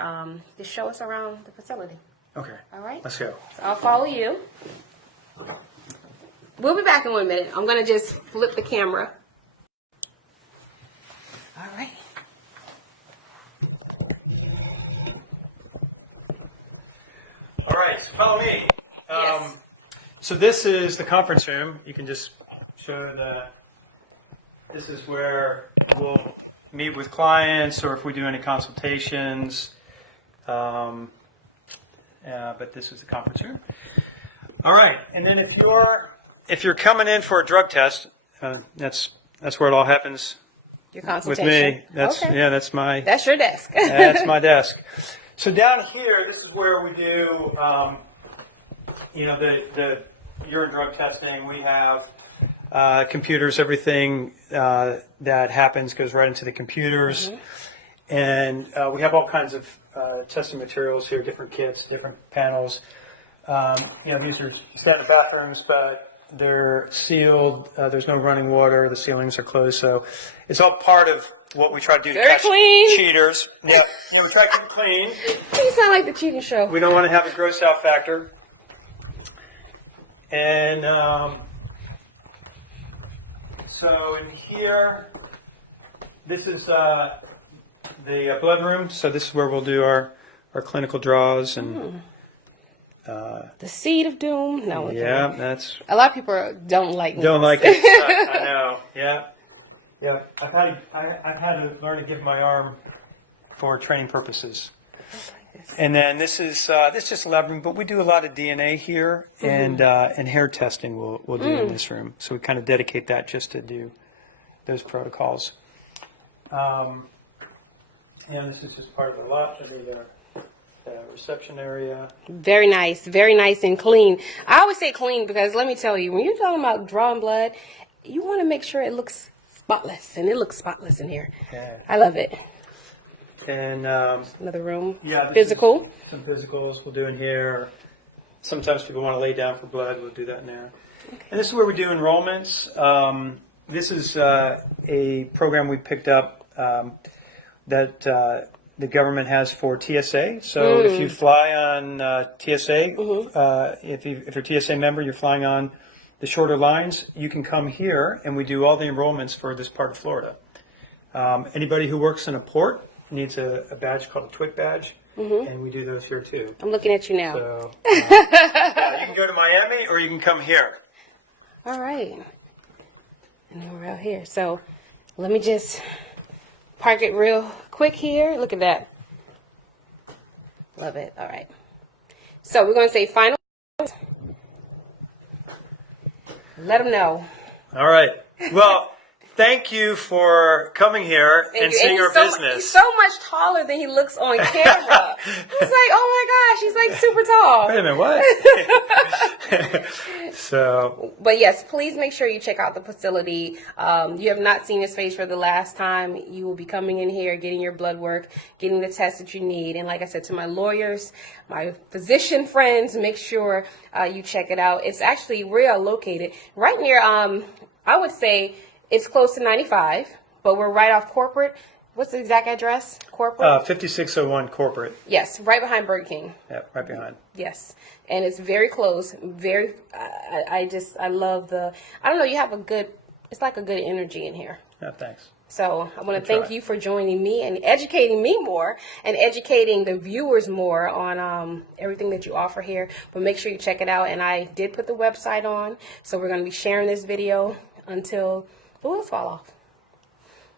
just show us around the facility. Okay. All right. Let's go. So I'll follow you. We'll be back in 1 minute. I'm going to just flip the camera. All right. All right, so follow me. Yes. So this is the conference room. You can just show this is where we'll meet with clients, or if we do any consultations. But this is the conference room. All right, and then if you're coming in for a drug test, that's where it all happens Your with consultation. me. That's okay. That's your desk. That's my desk. So down here, this is where we do, the urine drug testing. We have computers. Everything that happens goes right into the computers. And we have all kinds of testing materials here, different kits, different panels. These are standard bathrooms, but they're sealed. There's no running water. The ceilings are closed. So it's all part of what we try to do to Very catch clean. cheaters. Yeah, we try to keep it clean. You sound like the cheating show. We don't want to have a gross out factor. And so in here, this is the blood room. So this is where we'll do our clinical draws and. The seed of doom. No. Yeah, that's. A lot of people don't like. Don't like it. I know. Yeah. I've had to learn to give my arm for training purposes. And then this is just a lab room, but we do a lot of DNA here and hair testing. We'll do in this room. So we kind of dedicate that just to do those protocols. And And this is just part of the lot. That'll be the reception area. Very nice and clean. I always say clean because let me tell you, when you're talking about drawing blood, you want to make sure it looks spotless, and it looks spotless in here. Yeah. I love it. And Another room. yeah, Physical. Some physicals we'll do in here. Sometimes people want to lay down for blood. We'll do that in there. Okay. And this is where we do enrollments. This is a program we picked up that the government has for TSA. So if you fly on TSA, if you're a TSA member, you're flying on the shorter lines, you can come here and we do all the enrollments for this part of Florida. Anybody who works in a port needs a badge called a TWIC badge, and we do those here too. I'm looking at you now. So you can go to Miami or you can come here. All right. And then we're out here. So let me just park it real quick here. Look at that. Love it. All right. So we're going to say final. Let them know. All right. Well, thank you for coming here and seeing our business. He's so much taller than he looks on camera. He's like, oh my gosh, he's like super tall. Wait a minute, what? So, but yes, please make sure you check out the facility. You have not seen his face for the last time. You will be coming in here, getting your blood work, getting the tests that you need. And like I said to my lawyers, my physician friends, make sure you check it out. It's actually, we are located right near, I would say it's close to 95, but we're right off Corporate. What's the exact address? Corporate? 5601 Corporate. Yes, right behind Burger King. Yeah, right behind. Yes, and it's very close. Very, I love the. I don't know. You have a good. It's like a good energy in here. Yeah, thanks. So I want to thank you for joining me and educating me more and educating the viewers more on everything that you offer here. But make sure you check it out. And I did put the website on, so we're going to be sharing this video until the wheels fall off.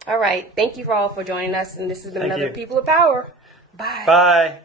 All right. Thank you all for joining us, and this has been another People of Power. Bye. Bye.